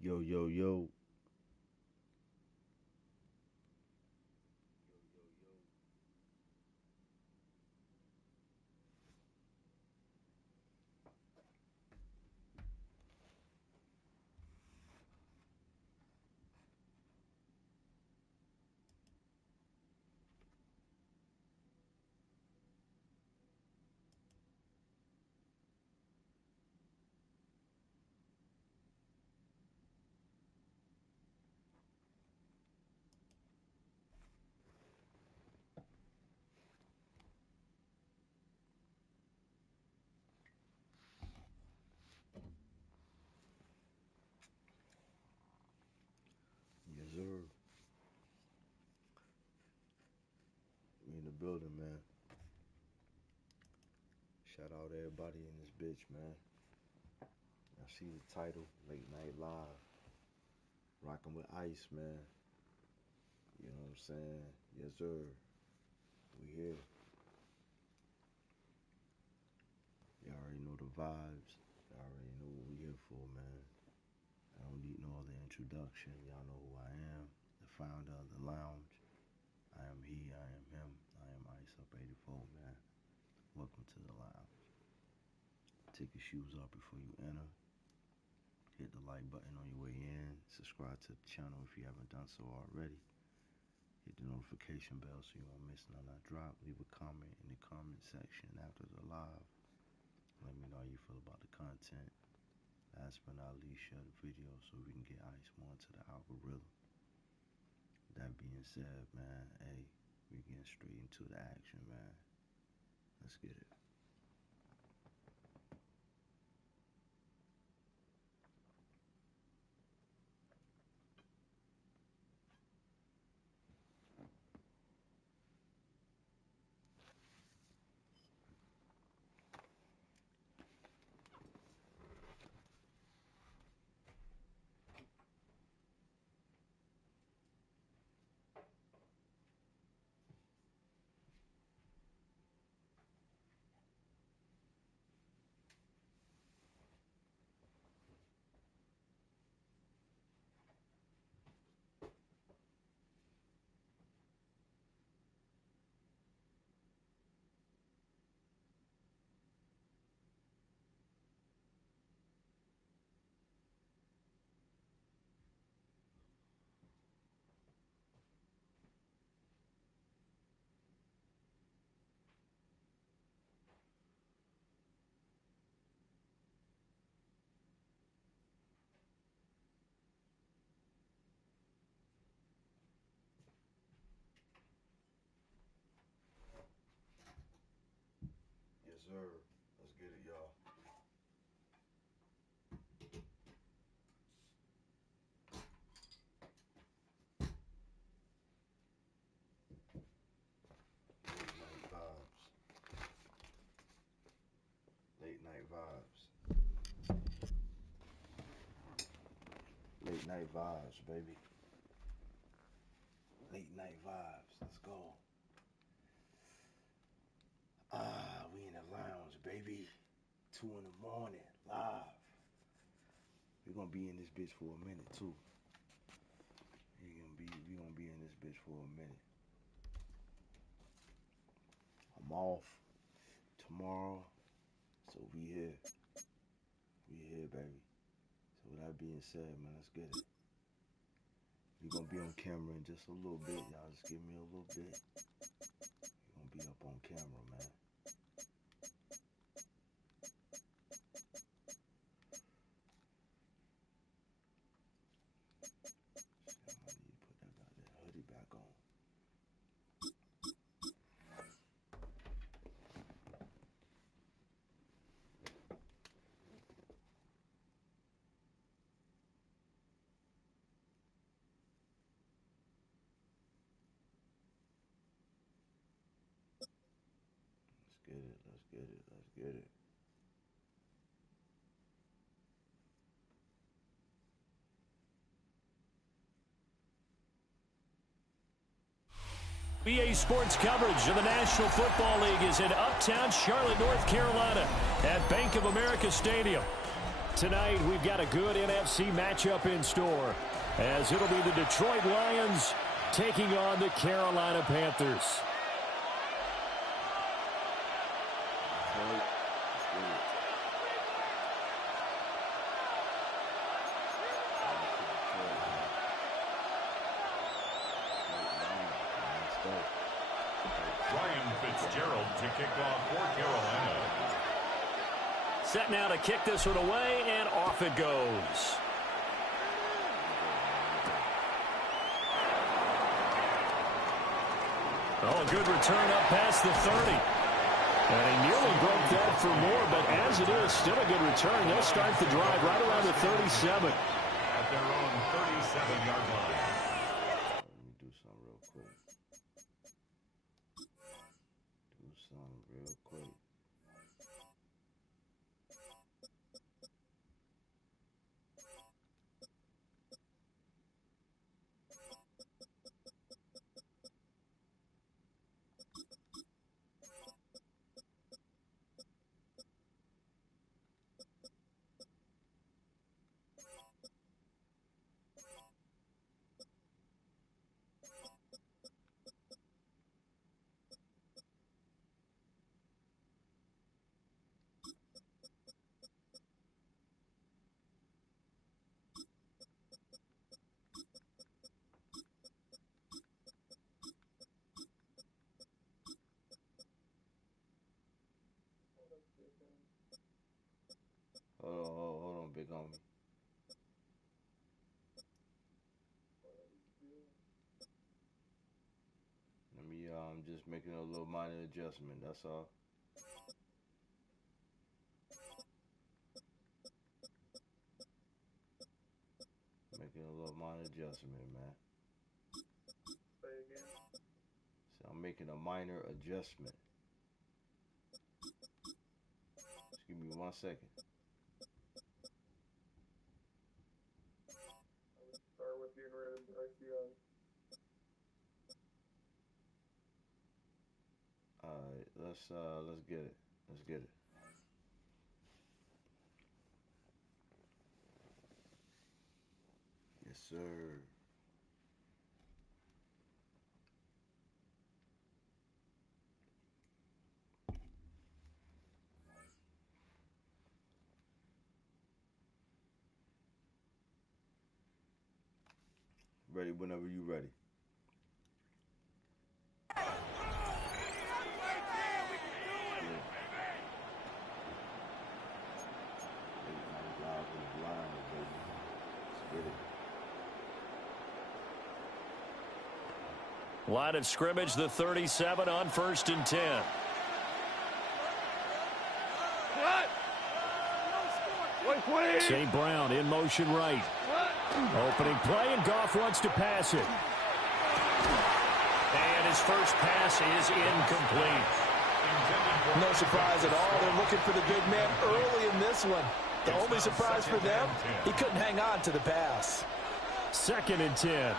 Yo, yo, yo. Yes, sir. We in the building, man. Shout out everybody in this bitch, man. I see the title, Late Night Live. Rocking with Ice, man. You know what I'm saying? Yes, sir. We here. You already know the vibes. You already know what we here for, man. I don't need no other introduction. Y'all know who I am. The founder of the lounge. I am he, I am him. I am Ice Up 84, man. Welcome to the lounge. Take your shoes off before you enter. Hit the like button on your way in. Subscribe to the channel if you haven't done so already. Hit the notification bell so you won't miss none I drop. Leave a comment in the comment section after the live. Let me know how you feel about the content. Last but not least, share the video so we can get Ice more into the algorithm. That being said, man, hey, we getting straight into the action, man. Let's get it. Yes, sir. Let's get it, y'all. Late night vibes. Late night vibes. Late night vibes, baby. Late night vibes. Let's go. We in the lounge, baby. 2 in the morning, live. We're gonna be in this bitch for a minute too. We gonna be in this bitch for a minute. I'm off tomorrow, so we here. We here, baby. So with that being said, man, let's get it. We're gonna be on camera in just a little bit, y'all. Just give me a little bit. We're gonna be up on camera, man. I might need to put that goddamn hoodie back on. Let's get it. Let's get it. Let's get it. BA Sports coverage of the National Football League is in uptown Charlotte, North Carolina at Bank of America Stadium. Tonight, we've got a good NFC matchup in store, as it'll be the Detroit Lions taking on the Carolina Panthers. To kick off for Carolina. Set now to kick this one away, and off it goes. Oh, good return up past the 30. And he nearly broke that for more, but as it is, still a good return. They'll start the drive right around the 37. At their own 37-yard line. Let me do something real quick. Hold on, big homie. Let me just making a little minor adjustment. That's all. Making a little minor adjustment, man. Say again. So I'm making a minor adjustment. Just give me 1 second. Start with getting rid of Bryce Young. Alright, let's get it. Let's get it. Yes, sir. Ready whenever you ready. Line of scrimmage, the 37 on 1st and 10. St. Brown in motion right. Opening play, and Goff wants to pass it. And his first pass is incomplete. No surprise at all. They're looking for the big man early in this one. The only surprise for them, he couldn't hang on to the pass. 2nd and 10.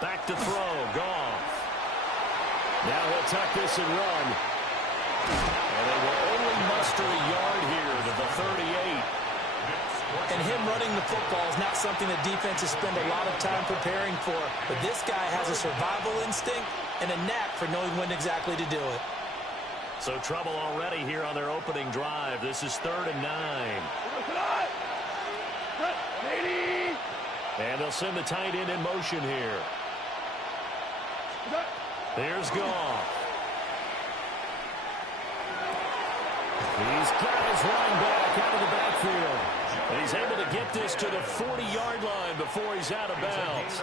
Back to throw, Goff. Now he'll tuck this and run. And they will only muster a yard here to the 38. And him running the football is not something that defenses spend a lot of time preparing for. But this guy has a survival instinct and a knack for knowing when exactly to do it. So trouble already here on their opening drive. This is 3rd and 9. And they'll send the tight end in motion here. There's Goff. He's got his running back out of the backfield. And he's able to get this to the 40-yard line before he's out of bounds.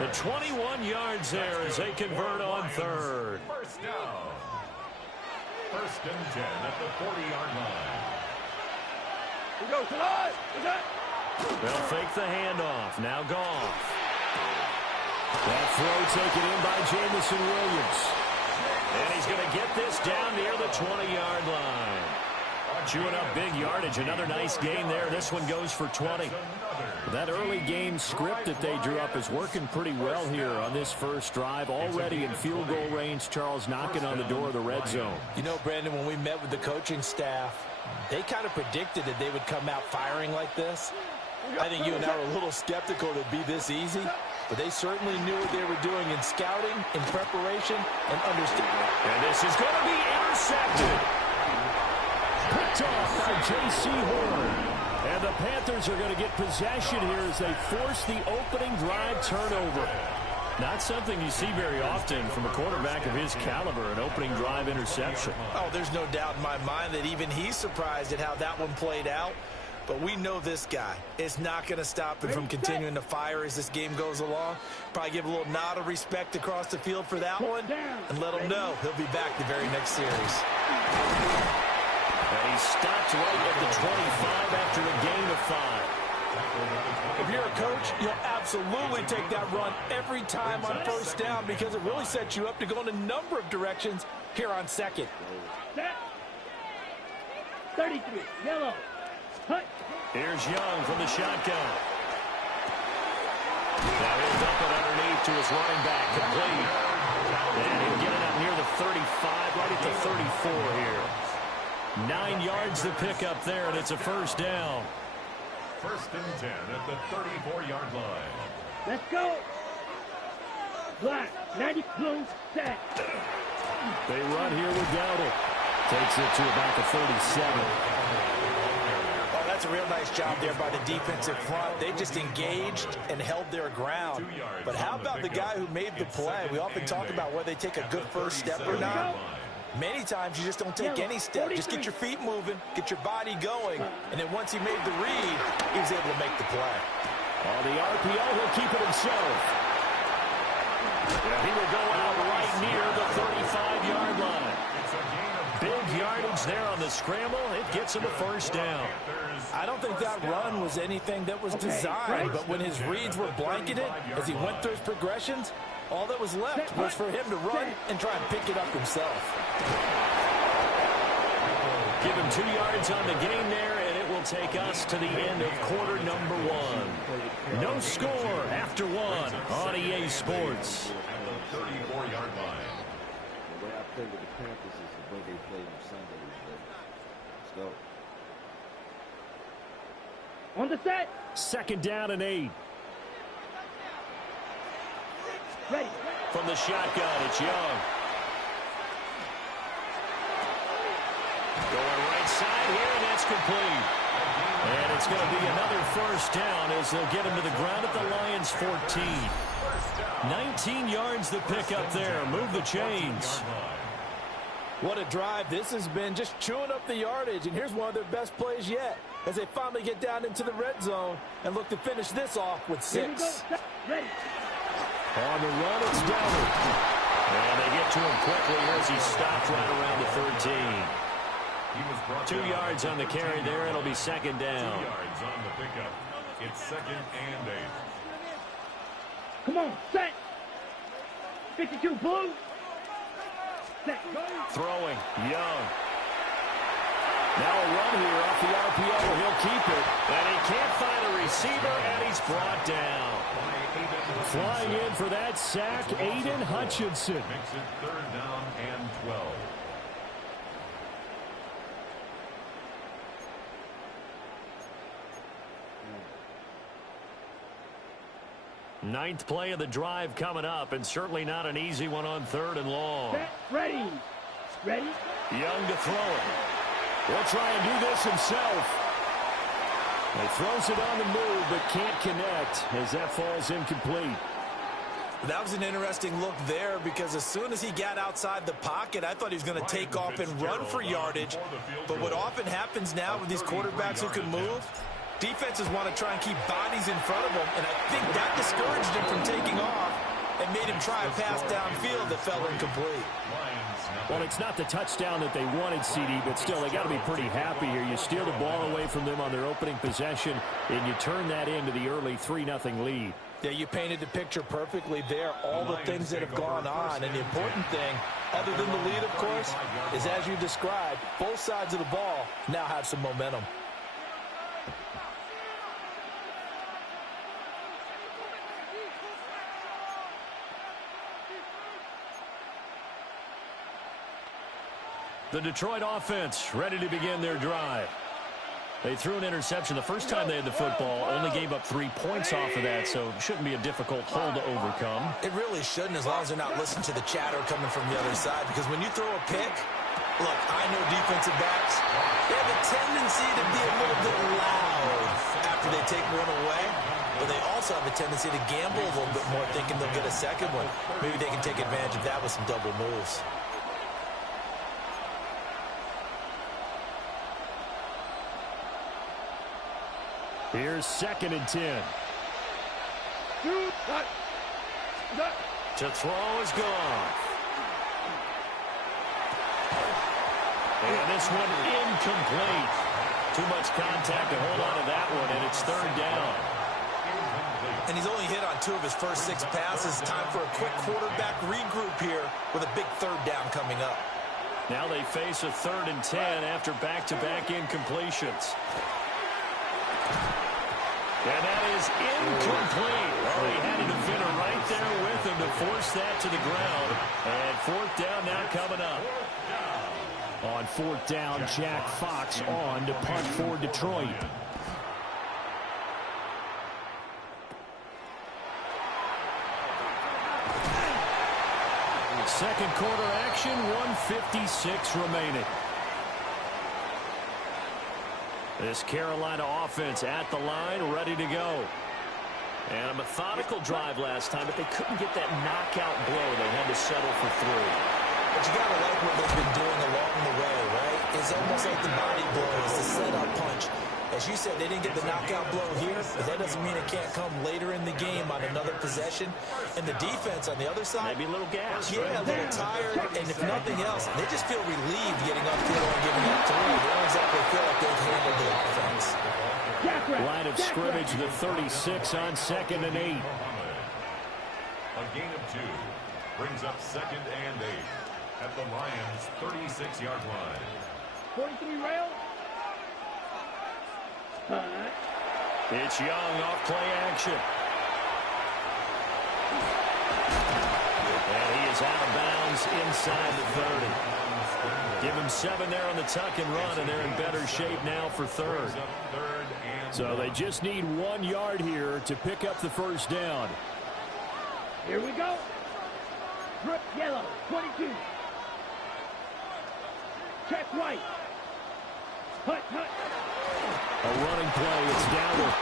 The 21 yards there as they convert on 3rd. First down. 1st and 10 at the 40-yard line. We go tonight. They'll fake the handoff. Now Goff. That throw taken in by Jamison Williams. And he's going to get this down near the 20-yard line. A Chewing up big yardage. Another nice gain there. This one goes for 20. That early game script that they drew up is working pretty well here on this first drive. Already in field goal range, Charles knocking on the door of the red zone. You know, Brandon, when we met with the coaching staff, they kind of predicted that they would come out firing like this. I think you and I were a little skeptical that it'd be this easy, but they certainly knew what they were doing in scouting, in preparation, and understanding. And this is going to be intercepted. Picked off by J.C. Horn. And the Panthers are going to get possession here as they force the opening drive turnover. Not something you see very often from a quarterback of his caliber, an opening drive interception. Oh, there's no doubt in my mind that even he's surprised at how that one played out. But we know this guy is not going to stop him from continuing to fire as this game goes along. Probably give a little nod of respect across the field for that one and let him know he'll be back the very next series. And he stopped right at the 25 after a gain of 5. If you're a coach, you'll absolutely take that run every time on first down because it really sets you up to go in a number of directions here on second. 33, yellow. Hut. Here's Young from the shotgun. Now he'll dump it underneath to his running back, complete. And he'll get it up near the 35, right at the 34 here. 9 yards to pick up there, and it's a first down. First and 10 at the 34-yard line. Let's go. Black, 90 close, set. They run here with Dowdle. Takes it to about the 37. Oh, that's a real nice job there by the defensive front. They just engaged and held their ground. But how about the guy who made the play? We often talk about whether they take a good first step or not. Many times you just don't take any step. Just get your feet moving, get your body going, and then once he made the read, he was able to make the play. On the RPO, he'll keep it himself. Yeah, he will go out right near the 35-yard line. Big yardage there on the scramble. It gets him a first down. I don't think that run was anything that was designed, but when his reads were blanketed, as he went through his progressions, all that was left was for him to run and try and pick it up himself. Give him 2 yards on the gain there, and it will take us to the end of quarter number 1. No score after 1 on EA Sports. 34-yard line. The way I play with the Panthers is the way they play on Sundays. Let's go. On the set. Second down and 8. Ready. From the shotgun, it's Young. Going right side here, and that's complete. And it's going to be another first down as they'll get him to the ground at the Lions' 14. 19 yards to pick up there. Move the chains. What a drive this has been, just chewing up the yardage. And here's one of their best plays yet as they finally get down into the red zone and look to finish this off with 6. Ready. On the run, it's Dowdle. And they get to him quickly as he stopped right around the 13. 2 yards on the carry there. It'll be second down. 2 yards on the pickup. It's second and 8. Come on, set. 52 blue. Set. Go. Throwing, Young. Now a run here off the RPO. He'll keep it. And he can't find a receiver, and he's brought down. Flying in for that sack, Aiden Hutchinson. Makes it third down and 12. Ninth play of the drive coming up, and certainly not an easy one on 3rd and long. Set. Ready. Ready. Young to throw it. He'll try and do this himself. He throws it on the move, but can't connect as that falls incomplete. That was an interesting look there because as soon as he got outside the pocket, I thought he was going to take off and run for yardage. But what often happens now with these quarterbacks who can move, defenses want to try and keep bodies in front of them, and I think that discouraged him from taking off and made him try a pass downfield that fell incomplete. Well, it's not the touchdown that they wanted, CD, but still, they got to be pretty happy here. You steal the ball away from them on their opening possession, and you turn that into the early 3-0 lead. Yeah, you painted the picture perfectly there, all the things that have gone on. And the important thing, other than the lead, of course, is as you described, both sides of the ball now have some momentum. The Detroit offense ready to begin their drive. They threw an interception the first time they had the football, only gave up 3 points off of that, so it shouldn't be a difficult hole to overcome. It really shouldn't, as long as they're not listening to the chatter coming from the other side, because when you throw a pick, look, I know defensive backs, they have a tendency to be a little bit loud after they take one away, but they also have a tendency to gamble a little bit more, thinking they'll get a second one. Maybe they can take advantage of that with some double moves. Here's 2nd and 10. To throw is gone. And this one incomplete. Too much contact to hold on to that one, and it's 3rd down. And he's only hit on 2 of his first 6 passes. Time for a quick quarterback regroup here with a big 3rd down coming up. Now they face a 3rd and 10 after back-to-back incompletions. And that is incomplete. Oh, he had a defender right there with him to force that to the ground. And 4th down now coming up. On 4th down, Jack Fox on to punt for Detroit. Second quarter action, 1:56 remaining. This Carolina offense at the line, ready to go. And a methodical drive last time, but they couldn't get that knockout blow. They had to settle for 3. But you got to like what they've been doing along the way, right? It's almost like the body blow. It's the setup punch. As you said, they didn't get the knockout blow here, but that doesn't mean it can't come later in the game on another possession. And the defense on the other side, maybe a little gas. Yeah, right? a little tired, and if nothing else, they just feel relieved getting upfield and giving up 3. They don't exactly feel like they've handled the offense. Line of scrimmage, the 36 on 2nd and 8. A gain of 2 brings up 2nd and 8 at the Lions' 36-yard line. 43 rail. It's Young off play action. And he is out of bounds inside the 30. Give him 7 there on the tuck and run, and they're in better shape now for 3rd. So they just need 1 yard here to pick up the 1st down. Here we go. Yellow, 22. Check white. Hut, hut. A running play, it's downward.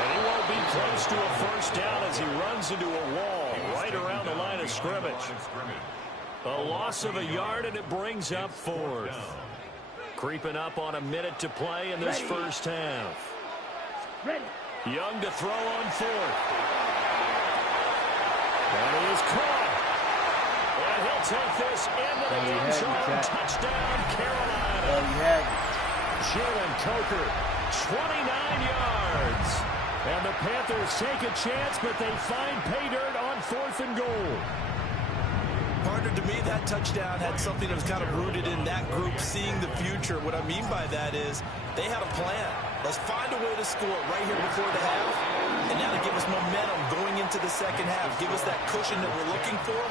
And he won't be close to a 1st down as he runs into a wall right around the line of scrimmage. A loss of a yard, and it brings up 4th. Creeping up on a minute to play in this first half. Ready. Young to throw on 4th. And he is caught. And he'll take this into the end zone. Touchdown, Carolina. Jalen Coker, 29 yards. And the Panthers take a chance, but they find pay dirt on 4th and goal. Partner, to me, that touchdown had something that was kind of rooted in that group seeing the future. What I mean by that is they had a plan. Let's find a way to score right here before the half. And now to give us momentum going into the 2nd half, give us that cushion that we're looking for.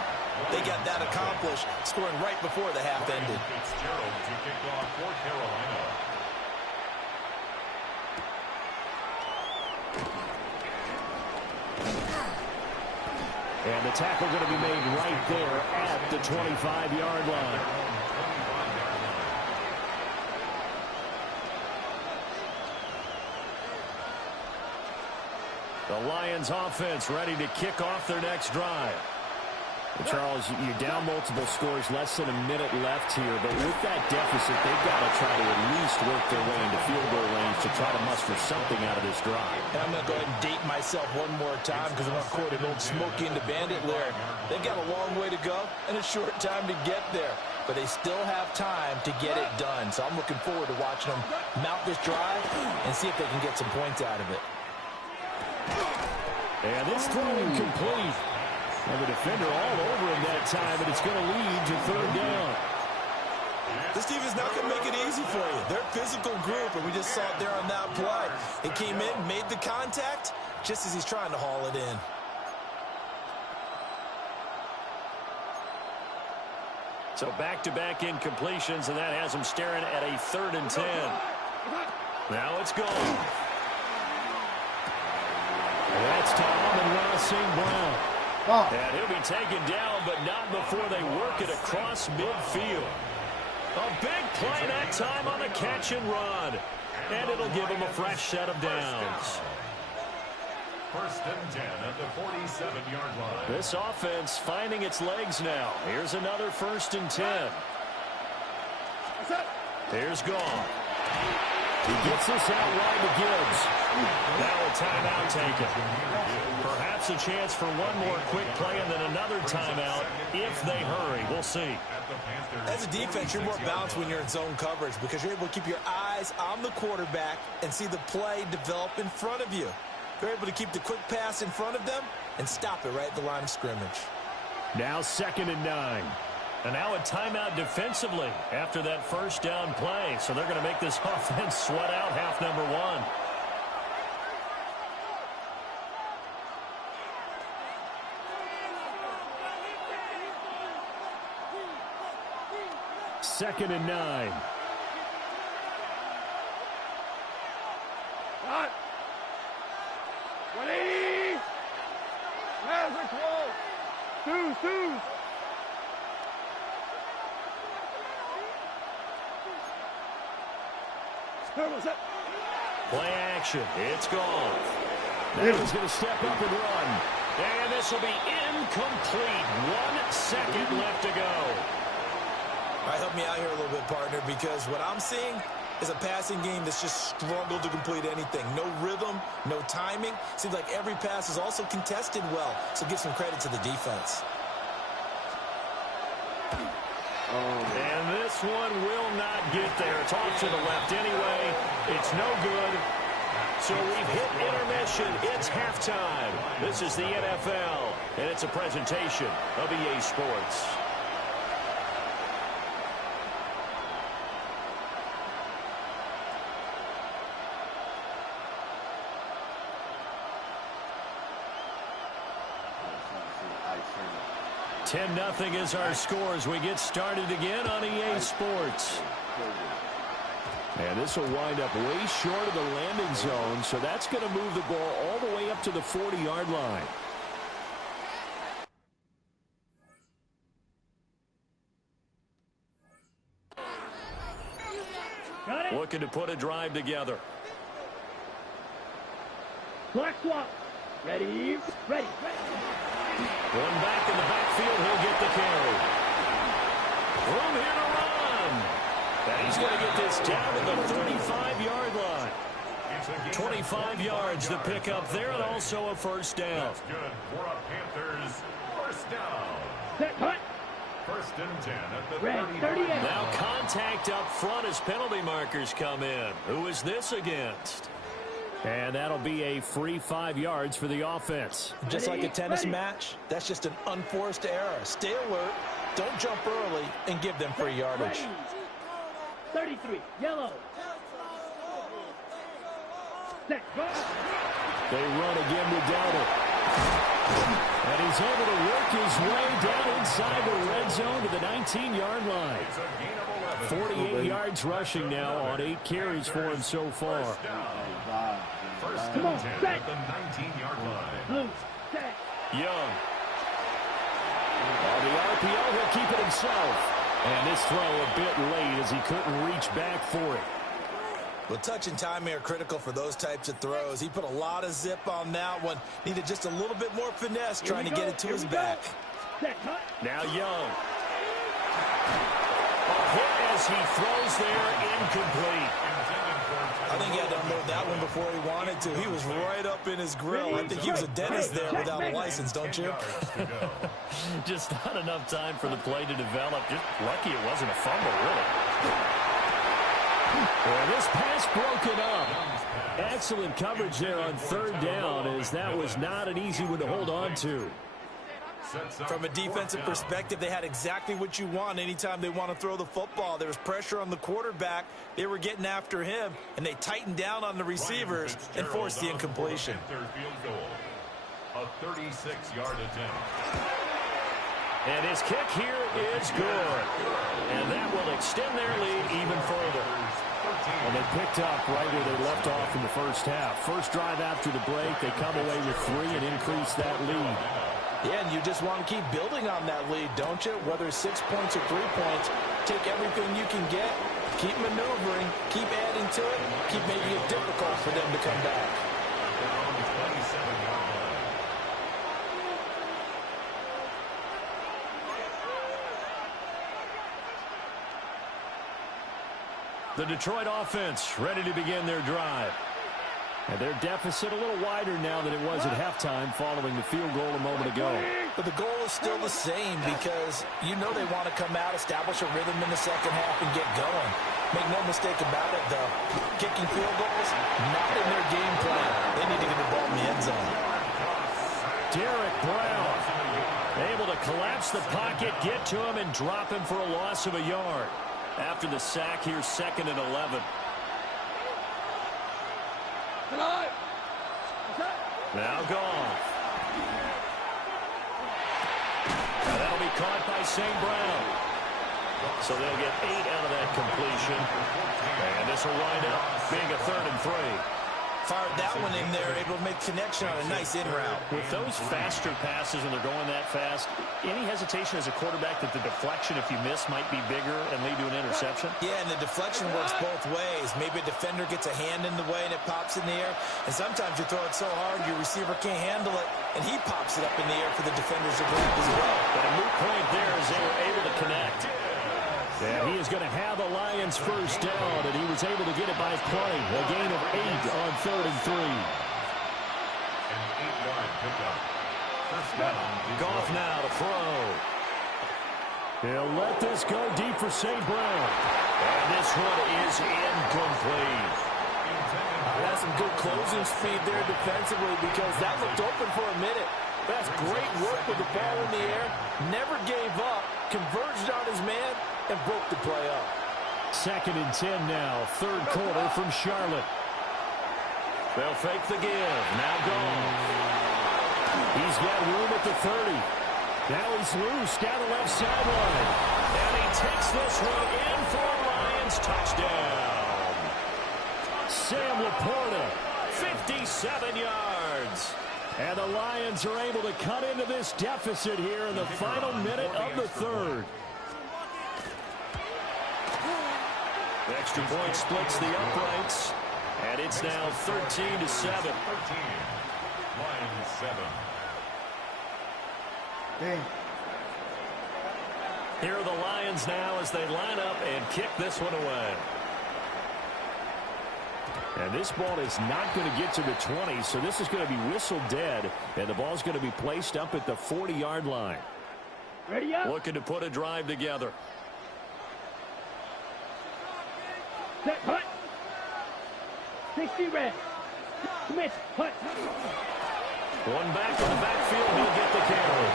They got that accomplished, scoring right before the half ended. Fitzgerald to kick off for Carolina. And the tackle going to be made right there at the 25-yard line. The Lions offense ready to kick off their next drive. Well, Charles, you're down multiple scores, less than a minute left here, but with that deficit, they've got to try to at least work their way into field goal range to try to muster something out of this drive. And I'm going to go ahead and date myself one more time because I'm going to quote an old Smokey and the Bandit lyric. They've got a long way to go and a short time to get there, but they still have time to get it done. So I'm looking forward to watching them mount this drive and see if they can get some points out of it. And this throw incomplete. And the defender all over him that time, and it's going to lead to third down. This defense not going to make it easy for you. They're a physical group, and we just saw it there on that play. It came in, made the contact, just as he's trying to haul it in. So back-to-back incompletions, and that has him staring at a 3rd and 10. Now it's gone. That's to Amon-Ra St. Brown. And he'll be taken down, but not before they work it across midfield. A big play that time on the catch and run. And it'll give him a fresh set of downs. 1st and 10 at the 47-yard line. This offense finding its legs now. Here's another 1st and 10. Here's Gone. He gets this out wide to Gibbs. Now a timeout taken. Perhaps a chance for one more quick play and then another timeout if they hurry. We'll see. As a defense, you're more balanced when you're in zone coverage because you're able to keep your eyes on the quarterback and see the play develop in front of you. You're able to keep the quick pass in front of them and stop it right at the line of scrimmage. Now 2nd and 9. And now a timeout defensively after that 1st down play. So they're going to make this offense sweat out half number 1. Second and 9. Hot. 180. Hazard close. Twos. Play action. It's gone. Now he's going to step up and run. And this will be incomplete. 1 second left to go. All right, help me out here a little bit, partner, because what I'm seeing is a passing game that's just struggled to complete anything. No rhythm, no timing. Seems like every pass is also contested well, so give some credit to the defense. And this one will not get there. It's off to the left anyway. It's no good. So we've hit intermission. It's halftime. This is the NFL, and it's a presentation of EA Sports. Ten nothing is our score as we get started again on EA Sports. And this will wind up way short of the landing zone, so that's going to move the ball all the way up to the 40-yard line. Looking to put a drive together. Black swap. Ready. One back in the backfield, he'll get the carry. Room here to run. And he's going to get this down to the 35-yard line. 25 yards to pick up there, and also a 1st down. That's good for a Panthers 1st down. Set, cut. 1st and 10 at the Red, 38. Now contact up front as penalty markers come in. Who is this against? And that'll be a free 5 yards for the offense. Just like a tennis match, that's just an unforced error. Stay alert, don't jump early, and give them free yardage. 33, yellow. Set, go. They run again without it. And he's able to work his way down inside the red zone to the 19-yard line. 48 yards rushing now on 8 carries for him so far. 1st and 10 at the 19-yard line. Set. Young. On the RPO, he'll keep it himself. And this throw a bit late as he couldn't reach back for it. Well, touch and timing are critical for those types of throws. He put a lot of zip on that one. Needed just a little bit more finesse trying to get it to his back. Now Young. A hit as he throws there, incomplete. I think he had to unload that one before he wanted to. He was right up in his grill. I think he was a dentist there without a license, don't you? Just not enough time for the play to develop. Just lucky it wasn't a fumble, really. Well, this pass broken up. Excellent coverage there on third down, as that was not an easy one to hold on to. From a defensive perspective, they had exactly what you want anytime they want to throw the football. There was pressure on the quarterback. They were getting after him, and they tightened down on the receivers and forced the incompletion. A 36-yard attempt. And his kick here is good. And that will extend their lead even further. Well, they picked up right where they left off in the first half. First drive after the break, they come away with 3 and increase that lead. Yeah, and you just want to keep building on that lead, don't you? Whether it's 6 points or 3 points, take everything you can get, keep maneuvering, keep adding to it, keep making it difficult for them to come back. The Detroit offense ready to begin their drive. And their deficit a little wider now than it was at halftime following the field goal a moment ago. But the goal is still the same because you know they want to come out, establish a rhythm in the second half, and get going. Make no mistake about it, though. Kicking field goals, not in their game plan. They need to get the ball in the end zone. Derek Brown able to collapse the pocket, get to him, and drop him for a loss of a yard. After the sack here, 2nd and 11. Now Goff. And that'll be caught by St. Brown. So they'll get 8 out of that completion. And this will wind up being a 3rd and 3. Fired that one in there, able to make connection on a nice in route. With those faster passes and they're going that fast, any hesitation as a quarterback that the deflection, if you miss, might be bigger and lead to an interception? Yeah, and the deflection works both ways. Maybe a defender gets a hand in the way and it pops in the air. And sometimes you throw it so hard your receiver can't handle it, and he pops it up in the air for the defenders to grab as well. But a moot point there as they were able to connect. And he is going to have the Lions first down, and he was able to get it by play. A gain of 8 on 3rd and 3. An 8-yard pickup. First down. Goff now to throw. He'll let this go deep for St. Brown. And this one is incomplete. That's some good closing speed there defensively because that looked open for a minute. That's great work with the ball in the air. Never gave up. Converged on his man and broke the play up. 2nd and 10 now. 3rd quarter from Charlotte. They'll fake the give. Now Goff. He's got room at the 30. Now he's loose down the left sideline. And he takes this one in for a Lions touchdown. Sam Laporta, 57 yards. And the Lions are able to cut into this deficit here in the final minute of the 3rd. The extra point splits the uprights. And it's now 13-7. 13. Lions 7. Dang. Here are the Lions now as they line up and kick this one away. And this ball is not going to get to the 20, so this is going to be whistled dead, and the ball's going to be placed up at the 40-yard line. Ready up. Looking to put a drive together. Set, hut. 60 red. Smith, hut. One back in the backfield, he'll get the carry.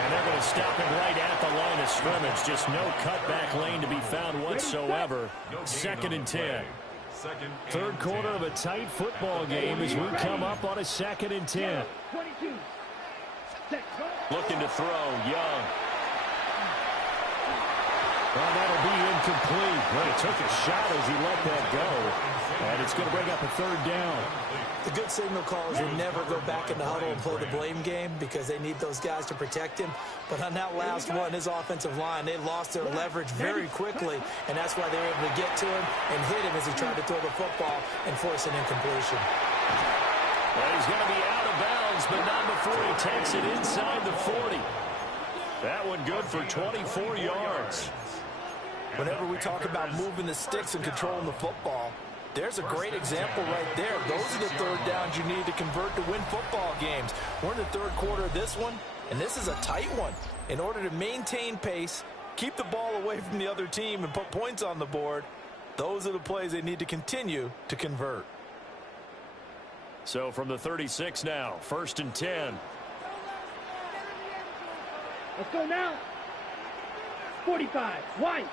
And they're going to stop him right at the line of scrimmage. Just no cutback lane to be found whatsoever. 2nd and 10. 3rd quarter of a tight football game as we come up on a 2nd and 10. 22. Set, go. Looking to throw, Young. Well, that'll be incomplete. Well, he took a shot as he let that go. And it's going to bring up a 3rd down. The good signal call is they never go back in the huddle and play the blame game because they need those guys to protect him. But on that last one, his offensive line, they lost their leverage very quickly, and that's why they were able to get to him and hit him as he tried to throw the football and force an incompletion. Well, he's going to be out of bounds, but not before he takes it inside the 40. That one good for 24 yards. Whenever we talk about moving the sticks and controlling the football, there's a great example right there. Those are the 3rd downs you need to convert to win football games. We're in the 3rd quarter of this one, and this is a tight one. In order to maintain pace, keep the ball away from the other team, and put points on the board, Those are the plays they need to continue to convert. So from the 36 now, 1st and 10. Let's go now. 45. Wide.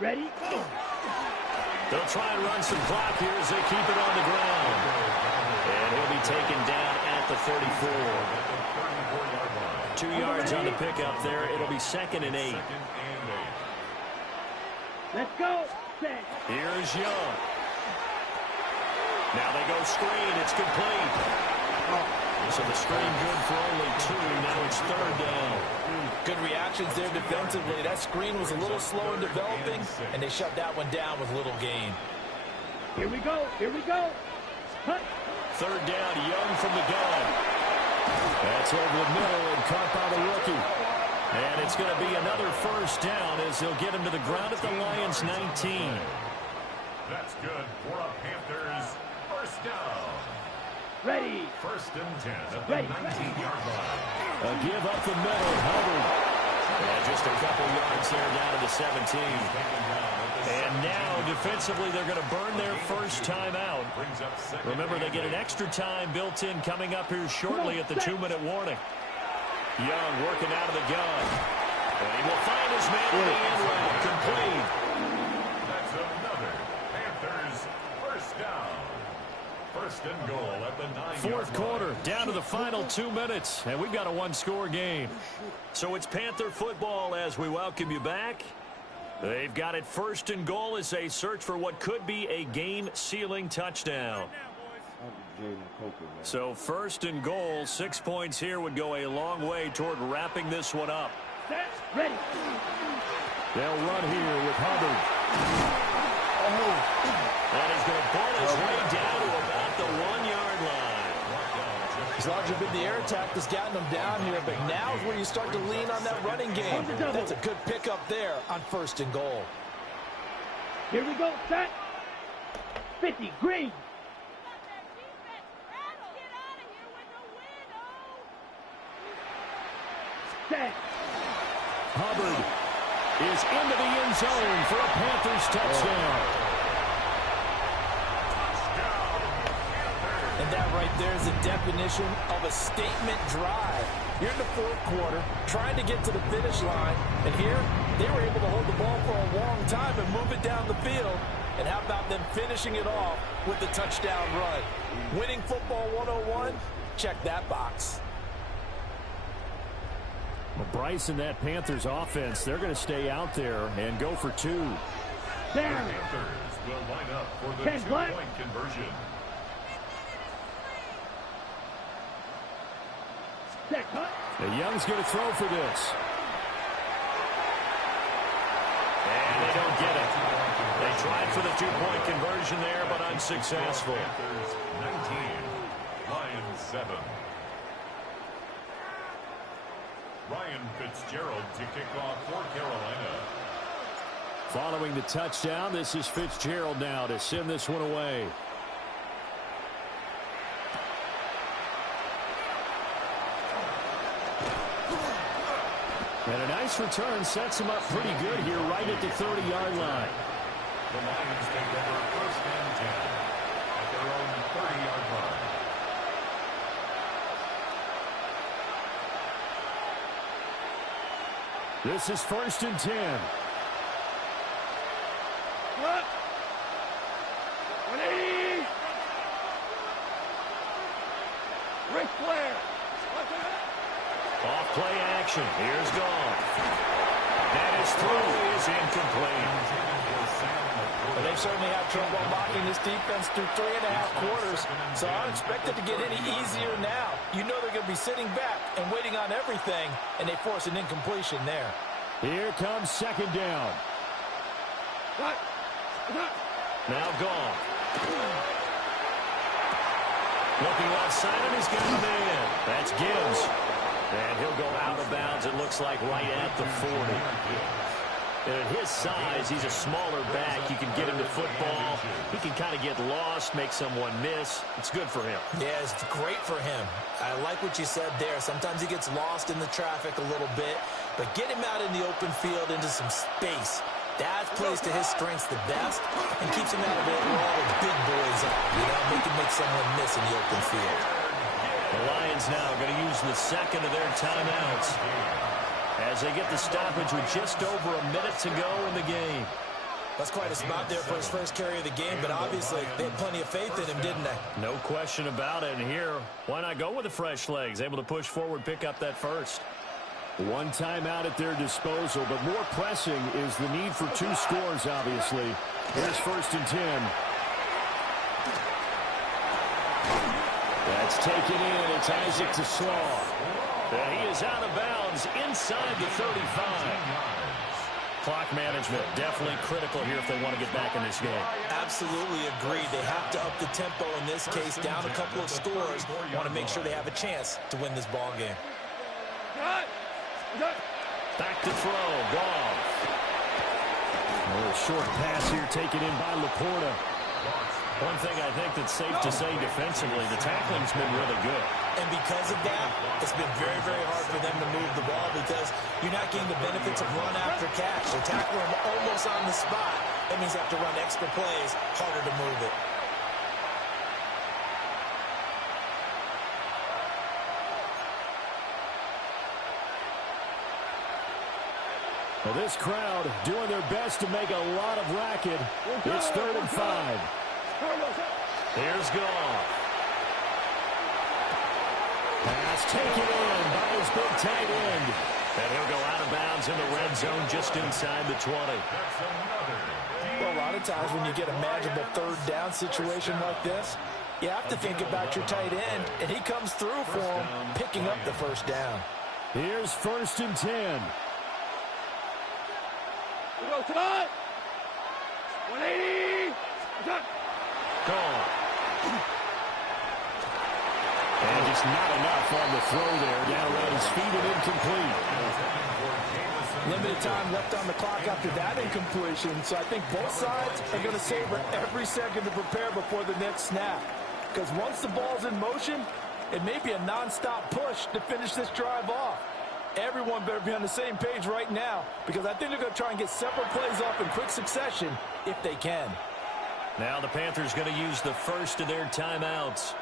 Ready? Go. They'll try and run some clock here as they keep it on the ground. And he'll be taken down at the 34. 2 yards on the pickup there. It'll be 2nd and 8. Let's go. Set. Here's Young. Now they go screen. It's complete. So the screen good for only 2. Now it's 3rd down. Good reactions there defensively. That screen was a little slow in developing, and they shut that one down with little gain. Here we go. Here we go. Cut. 3rd down, Young from the gun. That's over the middle and caught by the rookie. And it's going to be another 1st down as they'll get him to the ground at the Lions' 19. That's good for a Panthers 1st down. Ready. 1st and 10 at the 19-yard line. A give up the middle, Hubbard. And just a couple yards there down to the 17. And now, defensively, they're going to burn their 1st time out. Remember, they get an extra time built in coming up here shortly at the 2-minute warning. Young working out of the gun. And he will find his man in the end round. Complete. That's another Panthers 1st down. 1st and goal at the 9-yard 4th quarter, down to the final 2 minutes, and we've got a 1-score game. So it's Panther football as we welcome you back. They've got it 1st and goal as they search for what could be a game-sealing touchdown. So 1st and goal, 6 points here would go a long way toward wrapping this one up. Set. Ready. They'll run here with Hubbard. And he's going to pull his way down to about the 1-yard line. As long as you've been the air attack that's gotten them down here, but now is where you start to lean on that running game. That's a good pickup there on 1st and goal. Here we go. Set. 50. Green. Set. Hubbard is into the end zone for a Panthers touchdown. And that right there is the definition of a statement drive. You're in the 4th quarter, trying to get to the finish line, and here they were able to hold the ball for a long time and move it down the field. And how about them finishing it off with the touchdown run? Winning football 101, check that box. Well, Bryce and that Panthers offense, they're going to stay out there and go for 2. Down. Panthers will line up for the 2-point conversion. Set. Cut. Young's going to throw for this. And they don't get it. They tried for the 2-point conversion there, but unsuccessful. Panthers 19, Lions 7. Ryan Fitzgerald to kick off for Carolina. Following the touchdown, this is Fitzgerald now to send this one away. And a nice return sets him up pretty good here right at the 30-yard line. The Lions take over 1st and 10 at their own 30-yard line. This is 1st and 10. What? 180. Ric Flair. Off play action. Here's Goff. And his throw is incomplete. But they've certainly had trouble unlocking this defense through 3.5 quarters, so I don't expect it to get any easier now. You know they're going to be sitting back and waiting on everything, and they force an incompletion there. Here comes 2nd down. Now Goff. Looking left side, and he's got a man. That's Gibbs. And he'll go out of bounds, it looks like, right at the 40. And at his size, he's a smaller back. You can get him to football. He can kind of get lost, make someone miss. It's good for him. Yeah, it's great for him. I like what you said there. Sometimes he gets lost in the traffic a little bit, but get him out in the open field into some space. That plays to his strengths the best and keeps him out of it where all the big boys are. You know, make someone miss in the open field. The Lions now going to use the second of their timeouts as they get the stoppage with just over a minute to go in the game. That's quite a spot there for his first carry of the game, but obviously they had plenty of faith in him, didn't they? No question about it. And here, why not go with the fresh legs? Able to push forward, pick up that first. One timeout at their disposal, but more pressing is the need for 2 scores, obviously. Here's 1st and 10. That's taken in. It's Isaac to Slaw. And he is out of bounds inside the 35. Clock management definitely critical here if they want to get back in this game. Absolutely agreed. They have to up the tempo in this case, down a couple of scores. Want to make sure they have a chance to win this ball game. Back to throw. Goff. A little short pass here taken in by Laporta. One thing I think that's safe to say defensively, the tackling's been really good. And because of that, it's been very, very hard for them to move the ball because you're not getting the benefits of run after catch. They tackle them almost on the spot. That means they have to run extra plays, harder to move it. Well, this crowd doing their best to make a lot of racket. It's 3rd and 5. Here's Goff. Pass taken in by his big tight end. And he'll go out of bounds in the red zone just inside the 20. Well, a lot of times when you get a manageable 3rd down situation like this, you have to think about your tight end, and he comes through for him, picking up the 1st down. Here's 1st and 10. Go, Todd! 180! Gone. And just not enough on the throw there. Down around his feet and incomplete. Limited time left on the clock after that incompletion, so I think both sides are going to savor every second to prepare before the next snap. Because once the ball's in motion, it may be a nonstop push to finish this drive off. Everyone better be on the same page right now because I think they're going to try and get several plays off in quick succession if they can. Now the Panthers going to use the first of their timeouts.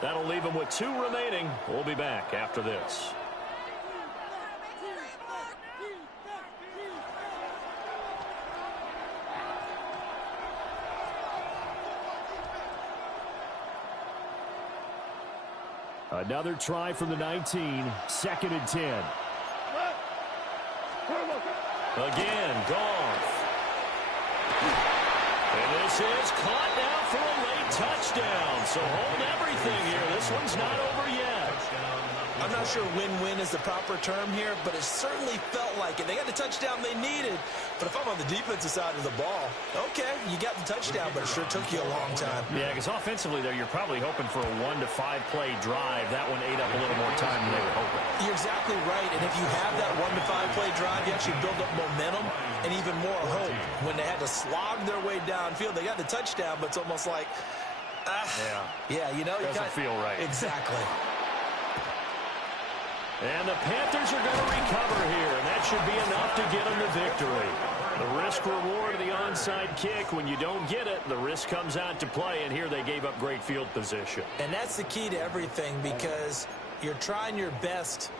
That'll leave them with 2 remaining. We'll be back after this. Another try from the 19. 2nd and 10. Again, Goff. And this is caught now for a late touchdown. So hold everything here. This one's not over yet. I'm not sure win-win is the proper term here, but it certainly felt like it. They got the touchdown they needed. But if I'm on the defensive side of the ball, okay, you got the touchdown, but it sure took you a long time. Yeah, because offensively there, you're probably hoping for a 1 to 5 play drive. That one ate up a little more time than they were hoping. You're exactly right. And if you have that 1 to 5 play drive, you actually build up momentum and even more hope. When they had to slog their way downfield, they got the touchdown, but it's almost like, yeah, you know, doesn't feel right. Exactly. And the Panthers are going to recover here, and that should be enough to get them the victory. The risk-reward of the onside kick, when you don't get it, the risk comes out to play, and here they gave up great field position. And that's the key to everything because you're trying your best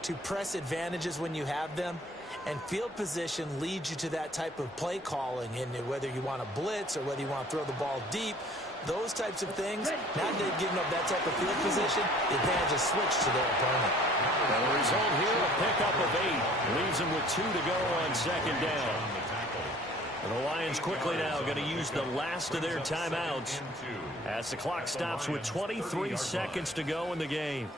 to press advantages when you have them, and field position leads you to that type of play calling, and whether you want to blitz or whether you want to throw the ball deep, those types of things, now that they've given up that type of field position, the advantage is switched to their opponent. And the result here, a pickup of 8. Leaves them with 2 to go on 2nd down. And the Lions quickly now going to use the last of their timeouts as the clock stops with 23 seconds to go in the game.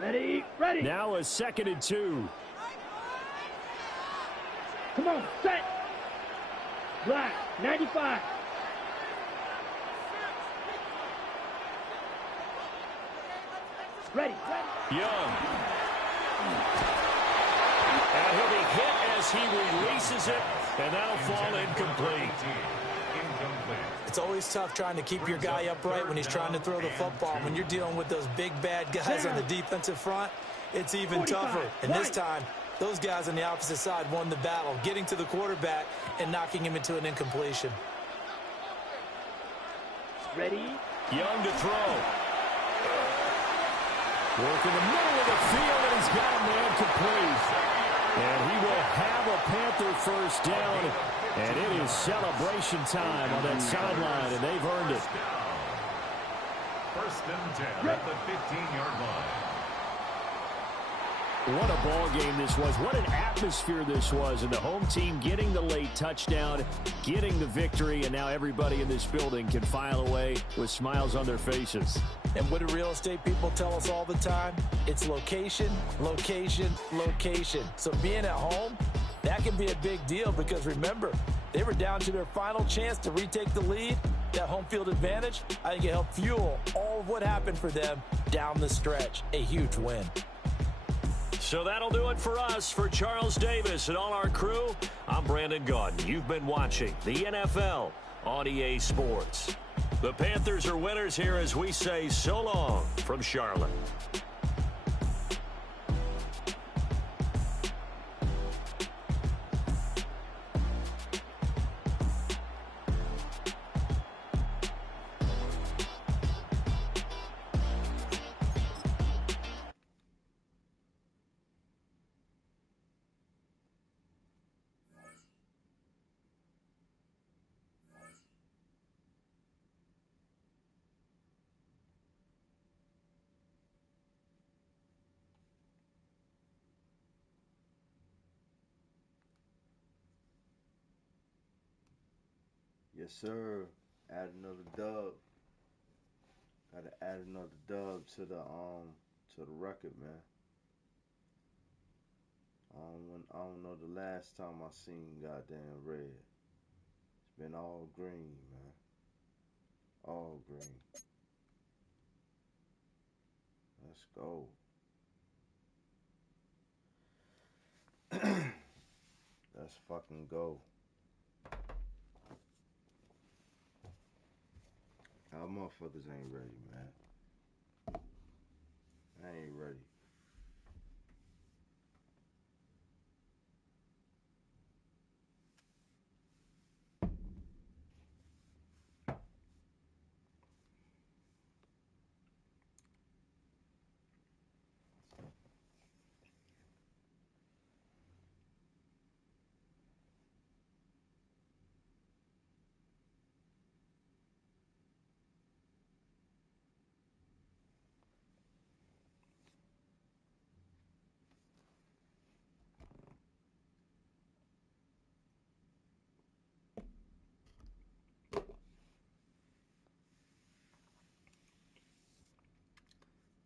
Ready, ready. Now a 2nd and 2. Come on, set. Black, 95. Ready. Young. And he'll be hit as he releases it, and that'll fall incomplete. It's always tough trying to keep your guy upright when he's trying to throw the football. When you're dealing with those big, bad guys on the defensive front, it's even tougher. And this time, those guys on the opposite side won the battle, getting to the quarterback and knocking him into an incompletion. Ready. Young to throw. Work in the middle of the field, and he's got a man complete. And he will have a Panther first down. And it is celebration time on that sideline, and they've earned it. First and 10 at the 15-yard line. What a ball game this was. What an atmosphere this was. And the home team getting the late touchdown, getting the victory, and now everybody in this building can file away with smiles on their faces. And what do real estate people tell us all the time? It's location, location, location. So being at home, that can be a big deal because, remember, they were down to their final chance to retake the lead. That home field advantage, I think it helped fuel all of what happened for them down the stretch. A huge win. So that'll do it for us. For Charles Davis and all our crew, I'm Brandon Gaudin. You've been watching the NFL on EA Sports. The Panthers are winners here as we say so long from Charlotte. Yes, sir. Add another dub. Gotta add another dub to the record, man. I don't know the last time I seen goddamn red. It's been all green, man. All green. Let's go. Let's fucking go. Y'all motherfuckers ain't ready, man. I ain't ready.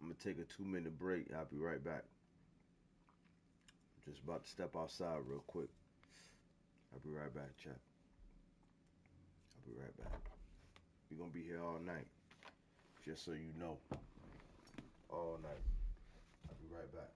I'm gonna take a 2-minute break. I'll be right back. Just about to step outside real quick. I'll be right back, chat. I'll be right back. We're gonna be here all night. Just so you know. All night. I'll be right back.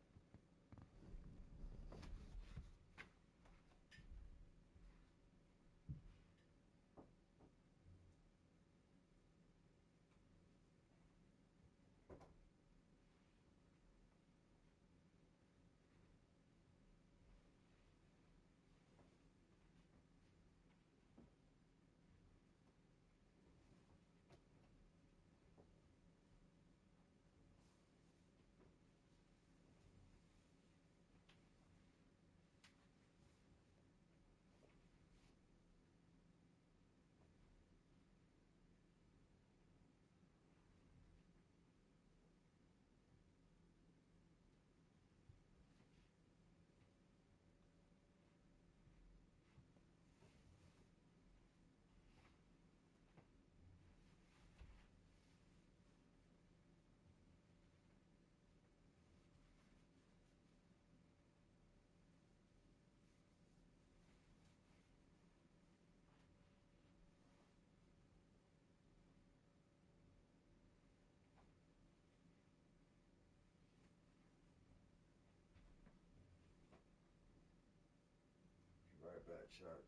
Back shot.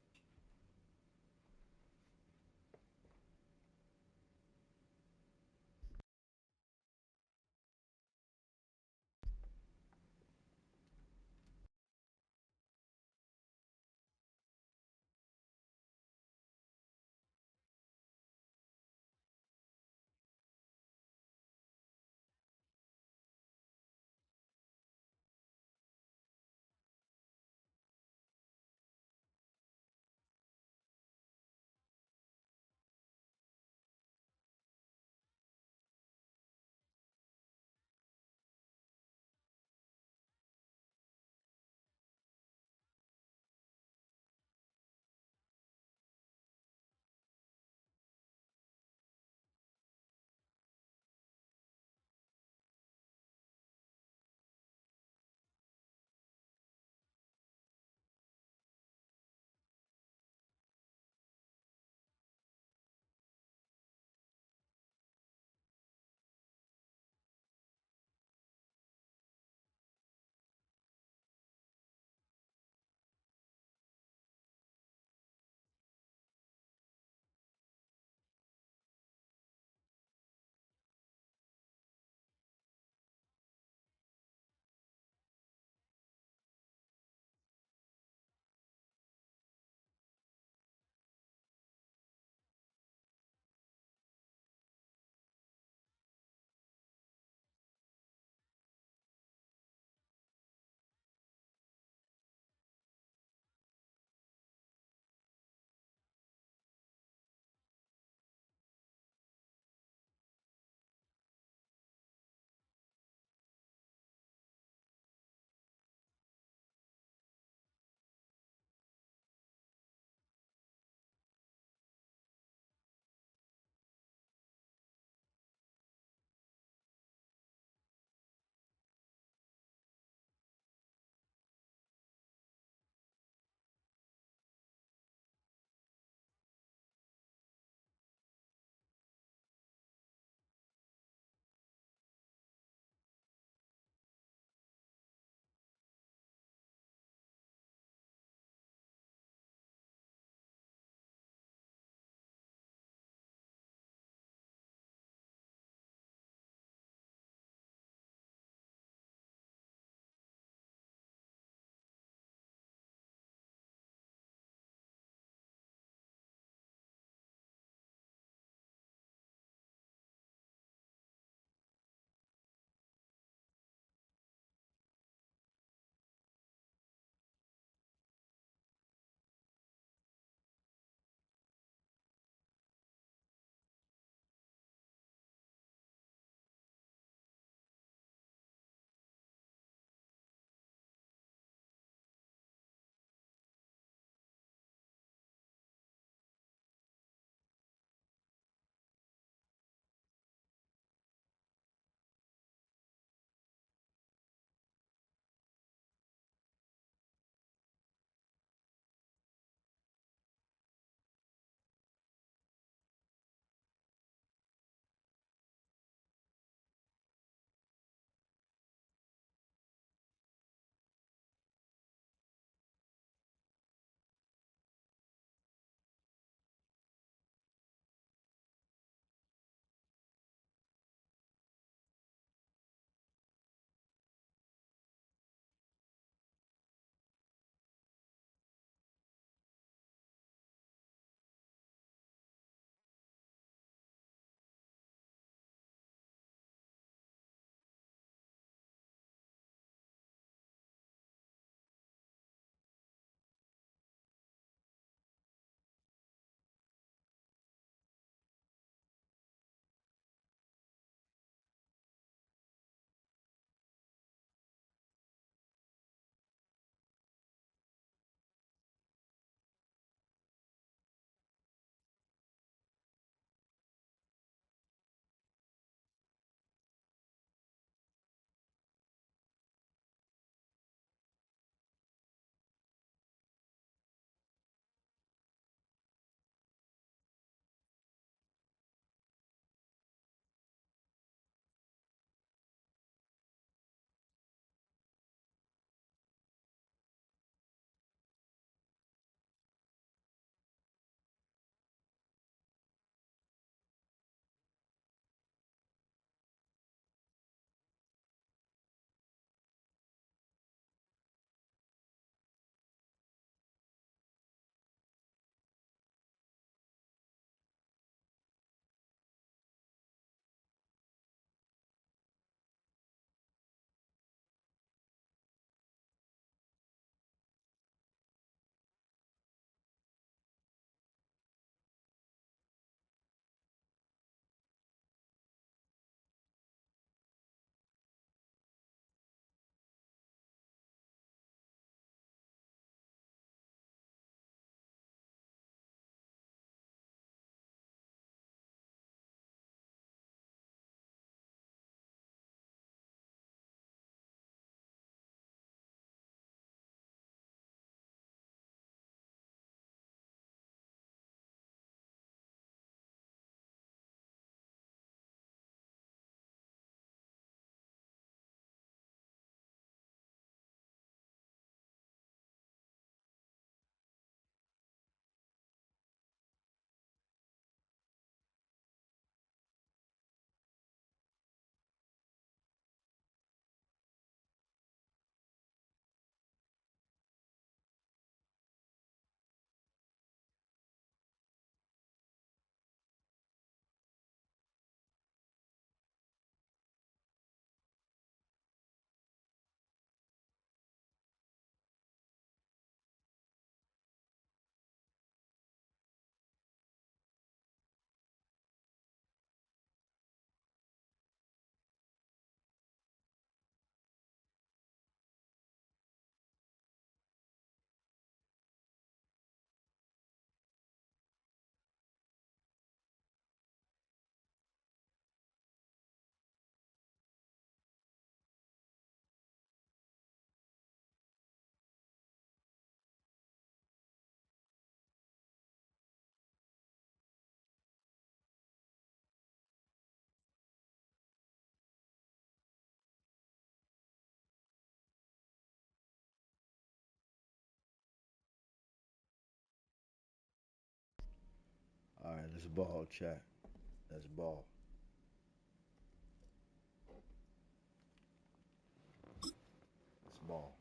That's ball, chat. That's ball. That's ball.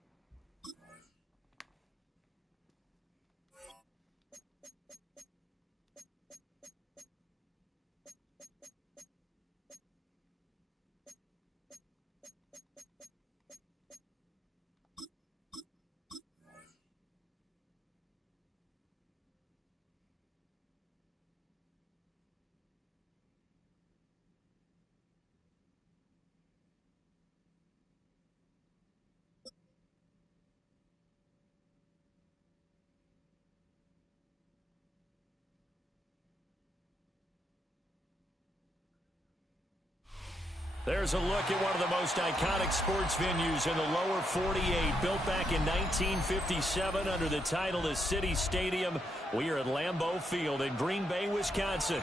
There's a look at one of the most iconic sports venues in the lower 48, built back in 1957 under the title of City Stadium. We are at Lambeau Field in Green Bay, Wisconsin.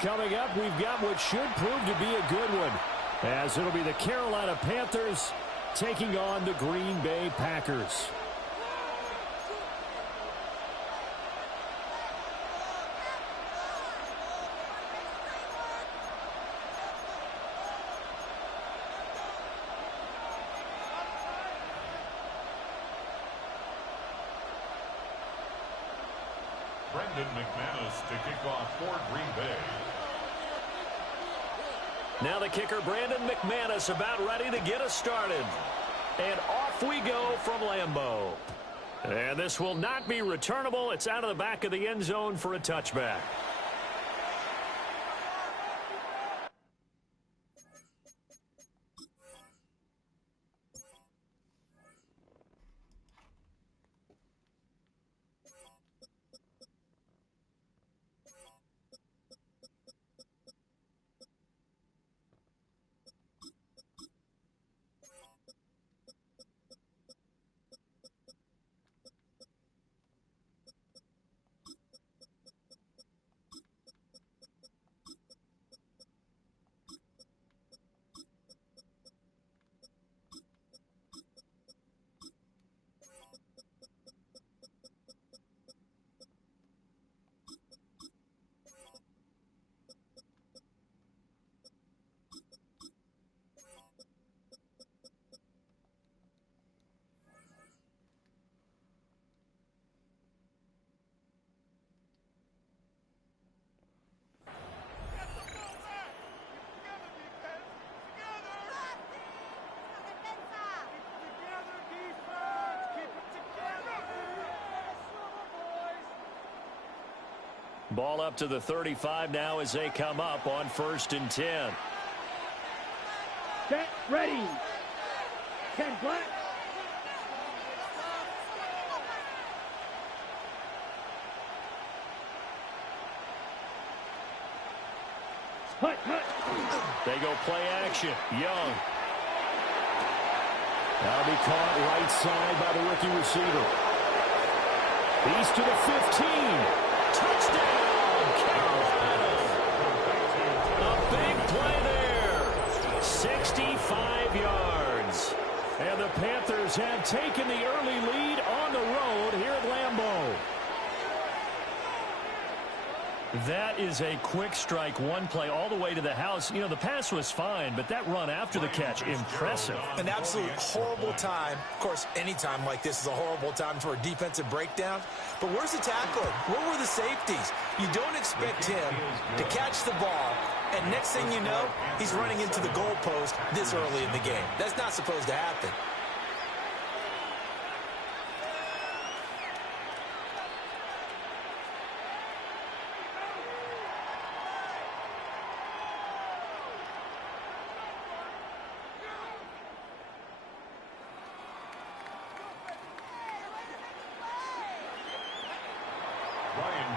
Coming up, we've got what should prove to be a good one, as it'll be the Carolina Panthers taking on the Green Bay Packers. McManus to kick off for Green Bay. Now the kicker, Brandon McManus, about ready to get us started. And off we go from Lambeau. And this will not be returnable. It's out of the back of the end zone for a touchback. Ball up to the 35 now as they come up on 1st and 10. Set, ready. 10 black. Hut, hut. They go play action. Young. That'll be caught right side by the rookie receiver. He's to the 15. Touchdown, Carolina. A big play there. 65 yards. And the Panthers have taken the early lead on the road here at Lambeau. That is a quick strike, one play all the way to the house. You know, the pass was fine, but that run after the catch, impressive. An absolute horrible time. Of course, any time like this is a horrible time for a defensive breakdown. But where's the tackling? Where were the safeties? You don't expect him to catch the ball, and next thing you know, he's running into the goalpost this early in the game. That's not supposed to happen.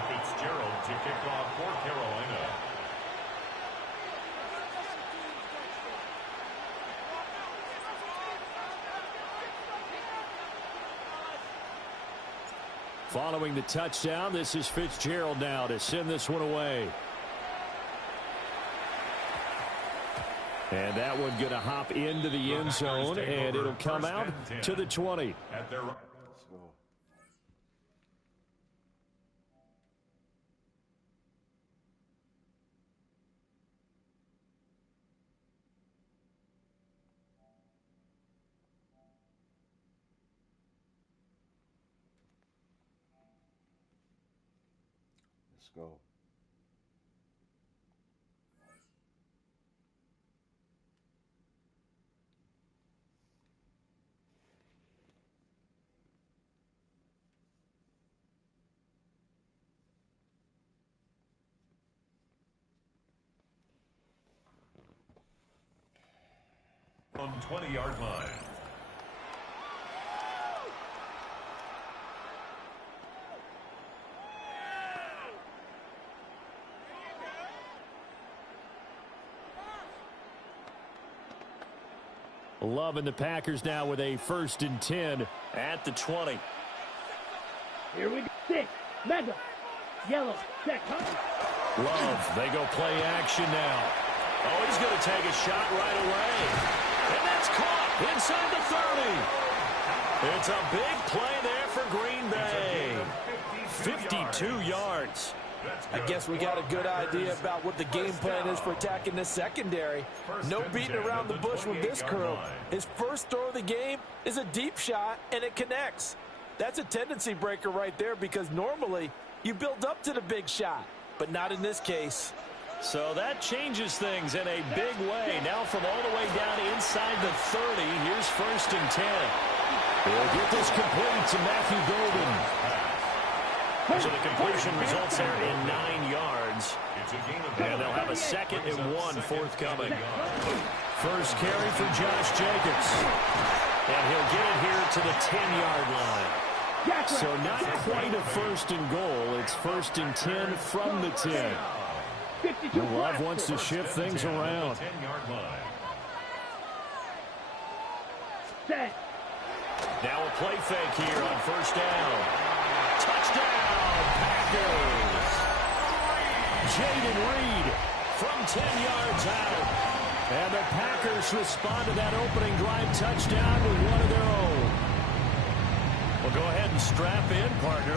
Fitzgerald to kick off for Carolina. Following the touchdown, this is Fitzgerald now to send this one away. And that one going to hop into the end zone, and it'll come out to the 20. At their Let's go. On 20-yard line. Loving the Packers now with a 1st and 10 at the 20. Here we go. 6. Mega. Yellow. Check. Love. They go play action now. Oh, he's going to take a shot right away. And that's caught inside the 30. It's a big play there for Green Bay. 52 yards. I guess we got a good idea about what the game plan is for attacking the secondary. No beating around the bush with this crew. His first throw of the game is a deep shot, and it connects. That's a tendency breaker right there because normally you build up to the big shot, but not in this case. So that changes things in a big way. Now from all the way down inside the 30, here's 1st and 10. He'll get this complete to Matthew Golden. So the completion results there in 9 yards. And they'll have a 2nd and 1 forthcoming. First carry for Josh Jacobs. And he'll get it here to the 10-yard line. So not quite a 1st and goal. It's 1st and 10 from the 10. Love wants to shift things around. Now a play fake here on 1st down. Touchdown, Packers. Jaden Reed from 10 yards out. And the Packers respond to that opening drive touchdown with one of their own. Well, go ahead and strap in, partner.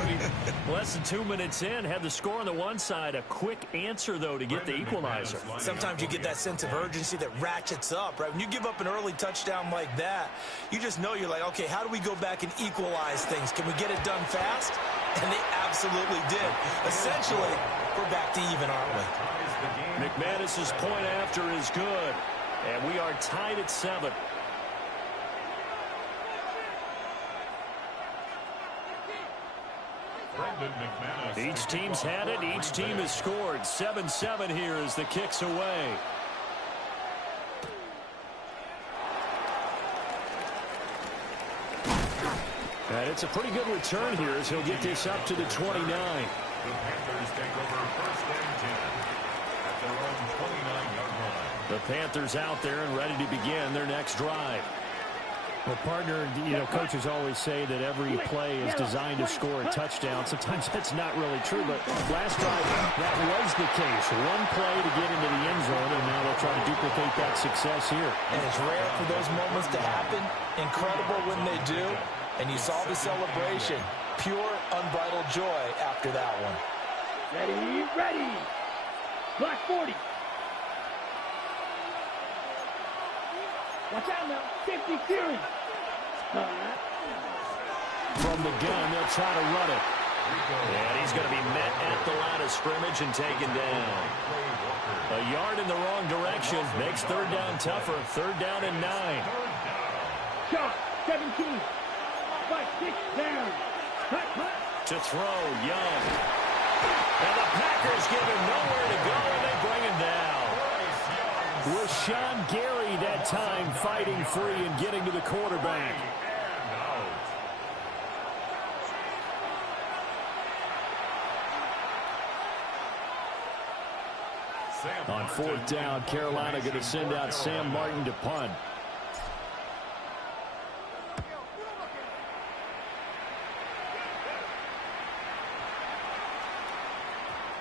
Less than 2 minutes in, had the score on the one side. A quick answer, though, to get the equalizer. Sometimes you get that sense of urgency that ratchets up, right? When you give up an early touchdown like that, you just know you're like, okay, how do we go back and equalize things? Can we get it done fast? And they absolutely did. Essentially, we're back to even, aren't we? McManus's point after is good. And we are tied at 7. Each team's had it. Each team has scored. 7-7 here as the kick's away. And it's a pretty good return here as he'll get this up to the 29. The Panthers take over 1st and 10 at their own 29-yard line. The Panthers out there and ready to begin their next drive. Well, partner, coaches always say that every play is designed to score a touchdown. Sometimes that's not really true, but last drive, that was the case. One play to get into the end zone, and now they'll try to duplicate that success here. And it's rare for those moments to happen. Incredible when they do. And you saw the celebration. Pure, unbridled joy after that one. Ready, ready. Black 40. Watch out now. 50 Fury. From the gun, they'll try to run it. And he's going to be met at the line of scrimmage and taken down. A yard in the wrong direction makes 3rd down tougher. 3rd down and 9. Shot. 17. 5, 6 down. Cut, cut. To throw, Young. And the Packers give him nowhere to go, and they bring him down. Rashawn Gary that time fighting free and getting to the quarterback. On 4th down, Carolina going to send out Sam Martin to punt.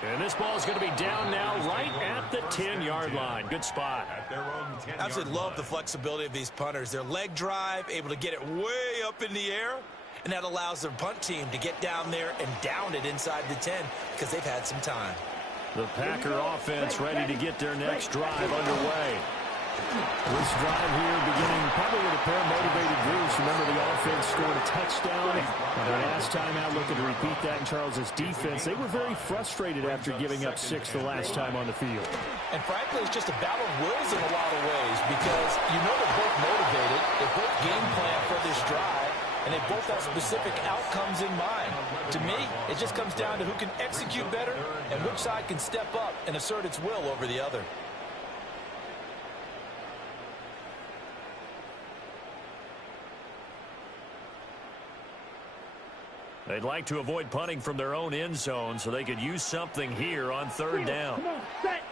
And this ball is going to be down now right at the 10-yard line. Good spot. I absolutely love the flexibility of these punters. Their leg drive, able to get it way up in the air, and that allows their punt team to get down there and down it inside the 10 because they've had some time. The Packer offense ready to get their next drive underway. This drive here beginning probably with a pair of motivated groups. Remember, the offense scored a touchdown. And their last time out, looking to repeat that in Charles's defense. They were very frustrated after giving up 6 the last time on the field. And frankly, it's just a battle of wills in a lot of ways because you know they're both motivated. They both game plan for this drive. And they both have specific outcomes in mind. To me, it just comes down to who can execute better and which side can step up and assert its will over the other. They'd like to avoid punting from their own end zone so they could use something here on third down. Come on, set.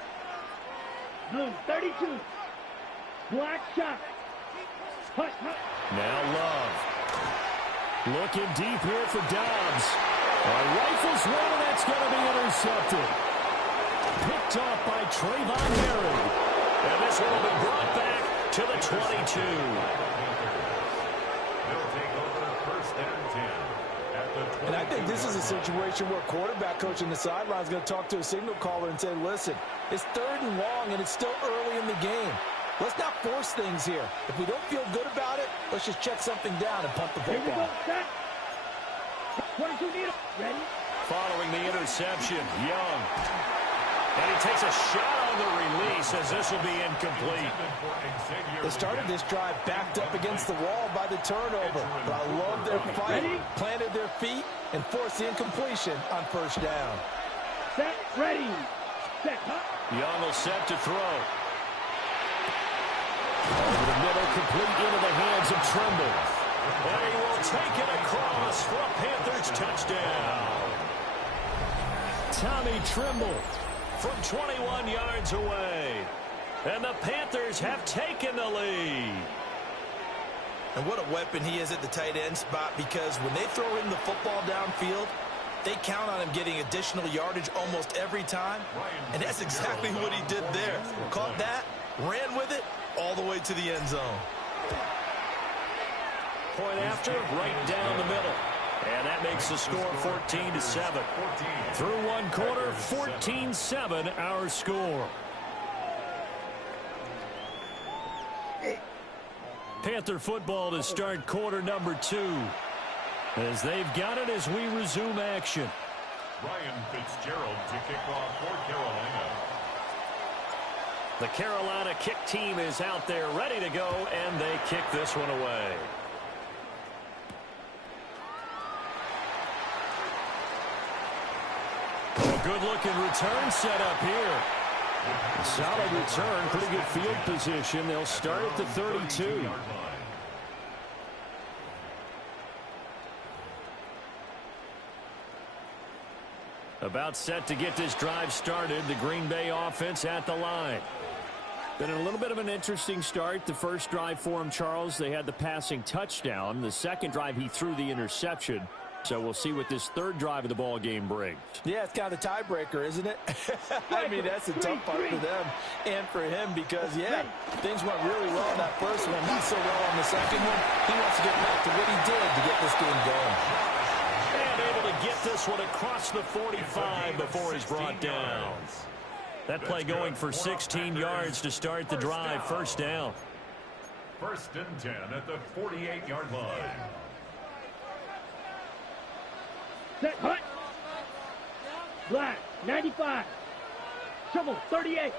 Blue, 32. Black shot. Hut, hut. Now Love. Looking deep here for Dobbs. Rifles one, and that's going to be intercepted. Picked off by Trayvon Merritt. And this one will be brought back to the 22. They'll take over first and 10 at the 22. And I think this is a situation where quarterback coach on the sideline is going to talk to a signal caller and say, listen, it's 3rd and long, and it's still early in the game. Let's not force things here. If we don't feel good about it, let's just check something down and punt the Here we go, football. set. 22 needle. Ready? Following the interception, Young. And he takes a shot on the release as this will be incomplete. They started this drive backed up against the wall by the turnover. But I love their fight, planted their feet, and forced the incompletion on first down. Set, ready. Set, hut. Young will set to throw. Over the middle, complete into the hands of Trimble. And he will take it across for a Panthers touchdown. Tommy Trimble From 21 yards away. And the Panthers have taken the lead. And what a weapon he is at the tight end spot, because when they throw him the football downfield, they count on him getting additional yardage almost every time. And that's exactly what he did there. Caught that, ran with it, all the way to the end zone. Point after, right down the middle. And that makes the score 14-7. through one quarter, 14-7 our score. Panther football to start quarter number 2. As they've got it as we resume action. Ryan Fitzgerald to kick off for Carolina. The Carolina kick team is out there ready to go, and they kick this one away. A good-looking return set up here. A solid return, pretty good field position. They'll start at the 32. About set to get this drive started. The Green Bay offense at the line. Been a little bit of an interesting start. The first drive for him, Charles, they had the passing touchdown. The second drive, he threw the interception. So we'll see what this third drive of the ball game brings. Yeah, it's kind of the tiebreaker, isn't it? I mean, that's the tough part for them and for him because, yeah, things went really well in that first one, not so well on the second one. He wants to get back to what he did to get this game going. And able to get this one across the 45 before he's brought down. That play going for 16 yards to start the drive. First down. First and 10 at the 48-yard line. Set, hut. Black, 95. Shovel, 38.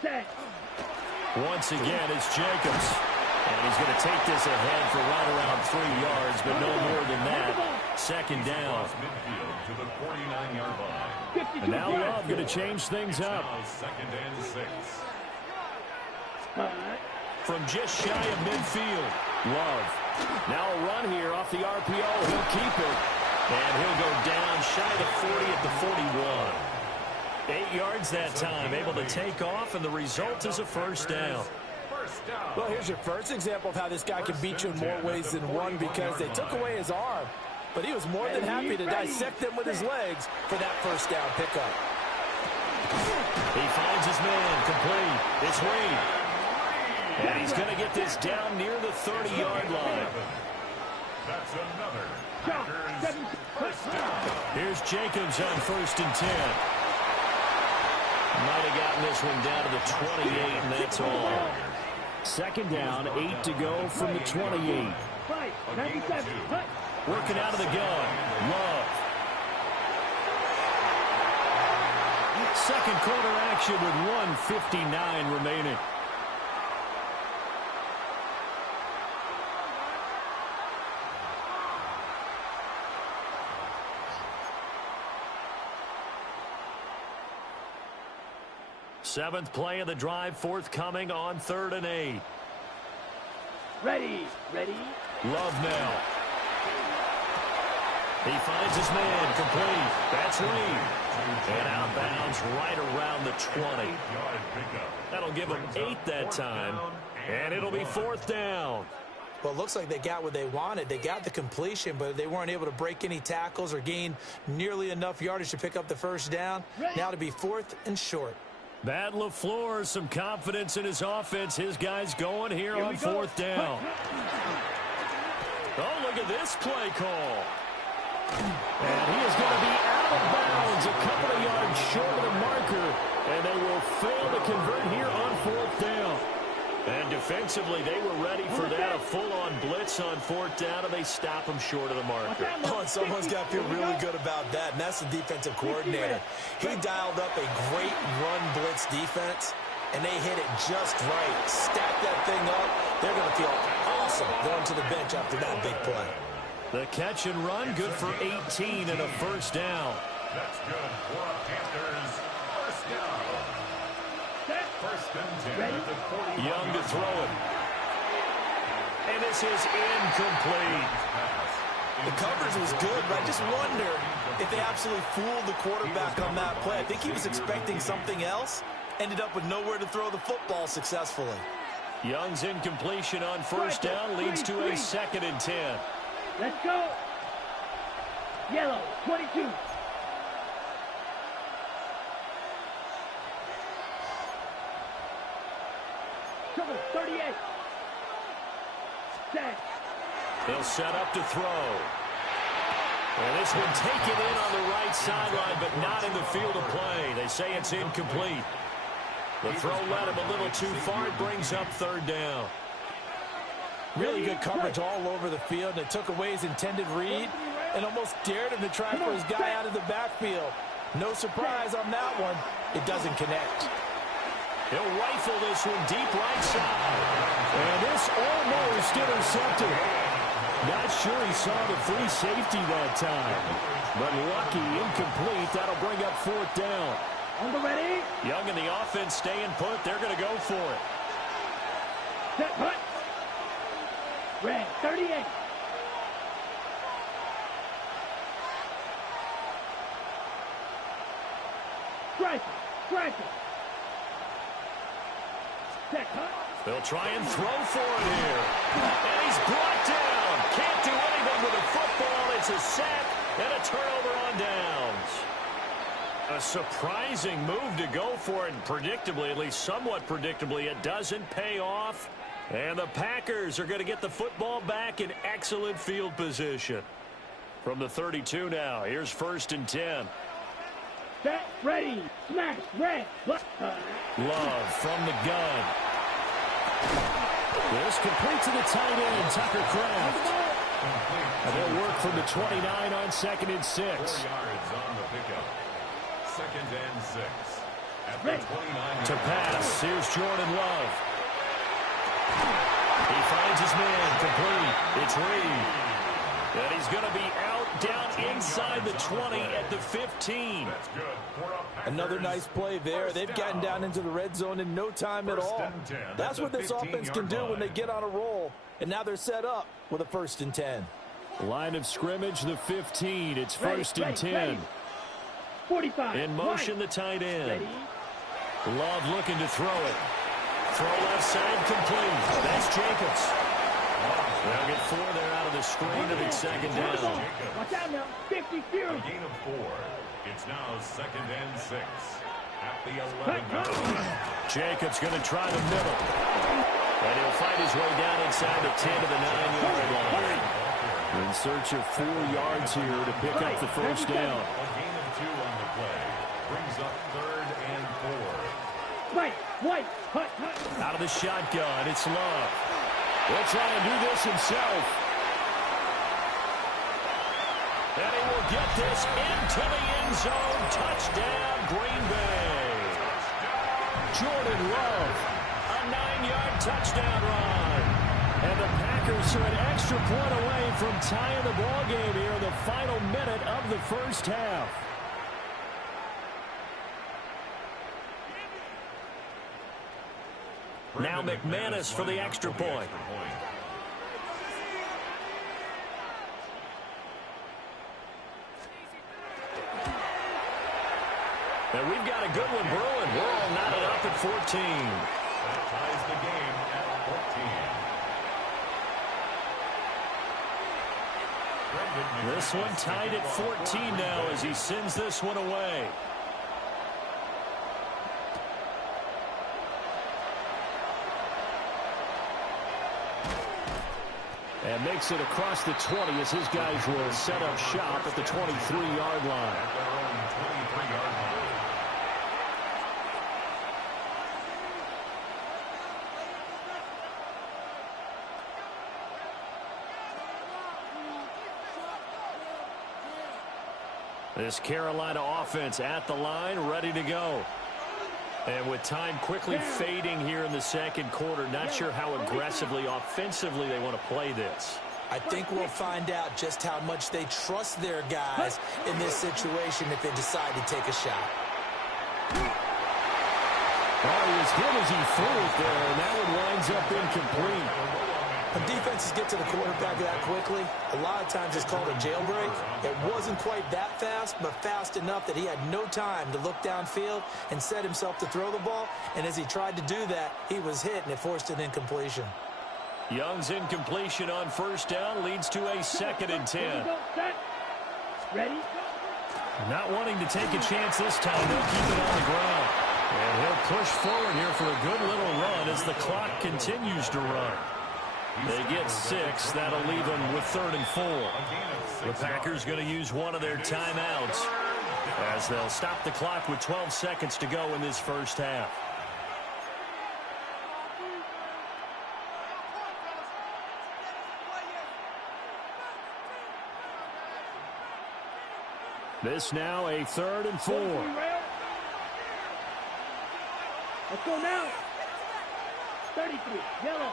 Set. Once again, it's Jacobs. And he's going to take this ahead for right around 3 yards, but no more than that. Second down. Midfield to the 49-yard line. And now Love going to change things up. Second and 6. From just shy of midfield. Love. Now a run here off the RPO. He'll keep it. And he'll go down shy of the 40 at the 41. 8 yards that time. Able to take off, and the result is a first down. Well, here's your first example of how this guy can beat you in more ways than one, because they took away his arm, but he was more than happy to dissect them with his legs for that first down pickup. He finds his man complete. It's Reed. And he's going to get this down near the 30-yard line. That's another Packers first down. Here's Jacobs on 1st and 10. Might have gotten this one down to the 28, and that's all. Second down, 8 to go from the 28. Working out of the gun. Love. Second quarter action with 1:59 remaining. Seventh play of the drive forthcoming on 3rd and 8. Ready. Love now. He finds his man complete. That's Reed. And out of bounds right around the 20. That'll give him 8 that time. And it'll be 4th down. Well, it looks like they got what they wanted. They got the completion, but they weren't able to break any tackles or gain nearly enough yardage to pick up the first down. Now to be 4th and short. Matt LaFleur, some confidence in his offense. His guys going here on 4th down. Oh, look at this play call. And he is going to be out of bounds a couple of yards short of the marker. And they will fail to convert here on 4th down. And defensively, they were ready for that, a full-on blitz on 4th down, and they stop them short of the marker. Oh, and someone's got to feel really good about that, and that's the defensive coordinator. He dialed up a great run blitz defense, and they hit it just right. Stack that thing up. They're going to feel awesome going to the bench after that big play. The catch and run, good for 18 and a first down. That's good for a Panthers first down. First and 10 at the 40. Young to throw it. And this is incomplete. The coverage was good, but I just wonder if they absolutely fooled the quarterback on that play. I think he was expecting something else. Ended up with nowhere to throw the football successfully. Young's incompletion on first down leads to a 2nd and 10. Let's go. Yellow, 22. Trouble, 38. Set. They'll set up to throw. And this one taken in on the right sideline, but not in the field of play. They say it's incomplete. The throw led him a little too far. It brings up 3rd down. Really good coverage all over the field. And it took away his intended read and almost dared him to try for his guy out of the backfield. No surprise on that one. It doesn't connect. He'll rifle this one deep right side. And this almost intercepted. Not sure he saw the free safety that time. But lucky, incomplete. That'll bring up 4th down. On the ready. Young and the offense staying put. They're going to go for it. Set, put. Red, 38. Striker. Set, cut. They'll try and throw for it here. And he's brought down. Can't do anything with the football. It's a sack and a turnover on downs. A surprising move to go for it, and predictably, at least somewhat predictably, it doesn't pay off. And the Packers are going to get the football back in excellent field position. From the 32 now, here's 1st and 10. Set, ready, smash, red. Love from the gun. This complete to the tight end, Tucker Kraft. And they'll work from the 29 on 2nd and 6. 4 yards on the pickup. 2nd and 6. At the 29. To pass, here's Jordan Love. He finds his man complete. It's Reed. And he's going to be out down inside the 20 at the 15. That's good. Another nice play there. They've gotten down into the red zone in no time at all. That's what this offense can do when they get on a roll. And now they're set up with a 1st and 10. Line of scrimmage, the 15. It's 1st and 10. 45. In motion, the tight end. Love looking to throw it. Throw left side complete. That's Jacobs. They'll get 4 there out of the screen, and it's 2nd down. Watch out now. 50 A gain of 4. It's now 2nd and 6. At the 11. Jacobs going to try the middle. And he'll find his way down inside the 10 to the 9-yard line. In search of 4 yards here to pick up the first down. A gain of 2 on the play. Brings up 3rd and 4. White, hut. Out of the shotgun, it's Love. He'll try and do this himself. And he will get this into the end zone. Touchdown, Green Bay. Jordan Love, a 9-yard touchdown run. And the Packers are an extra point away from tying the ball game here in the final minute of the first half. Now McManus for the extra point. And we've got a good one brewing. We're all knotted up at 14. That ties the game at 14. This one tied at 14 now as he sends this one away. And makes it across the 20 as his guys will set up shop at the 23-yard line. At their own 23-yard line. This Carolina offense at the line, ready to go. And with time quickly fading here in the second quarter, not sure how aggressively, offensively they want to play this. I think we'll find out just how much they trust their guys in this situation if they decide to take a shot. Oh, he was hit as he threw it there, and that one winds up incomplete. When defenses get to the quarterback that quickly, a lot of times it's called a jailbreak. It wasn't quite that fast, but fast enough that he had no time to look downfield and set himself to throw the ball. And as he tried to do that, he was hit, and it forced an incompletion. Young's incompletion on first down leads to a 2nd and 10. Ready? Not wanting to take a chance this time, they'll keep it on the ground. And he'll push forward here for a good little run as the clock continues to run. They get 6. That'll leave them with 3rd and 4. The Packers going to use one of their timeouts as they'll stop the clock with 12 seconds to go in this first half. This now a 3rd and 4. Let's go now. 33, yellow.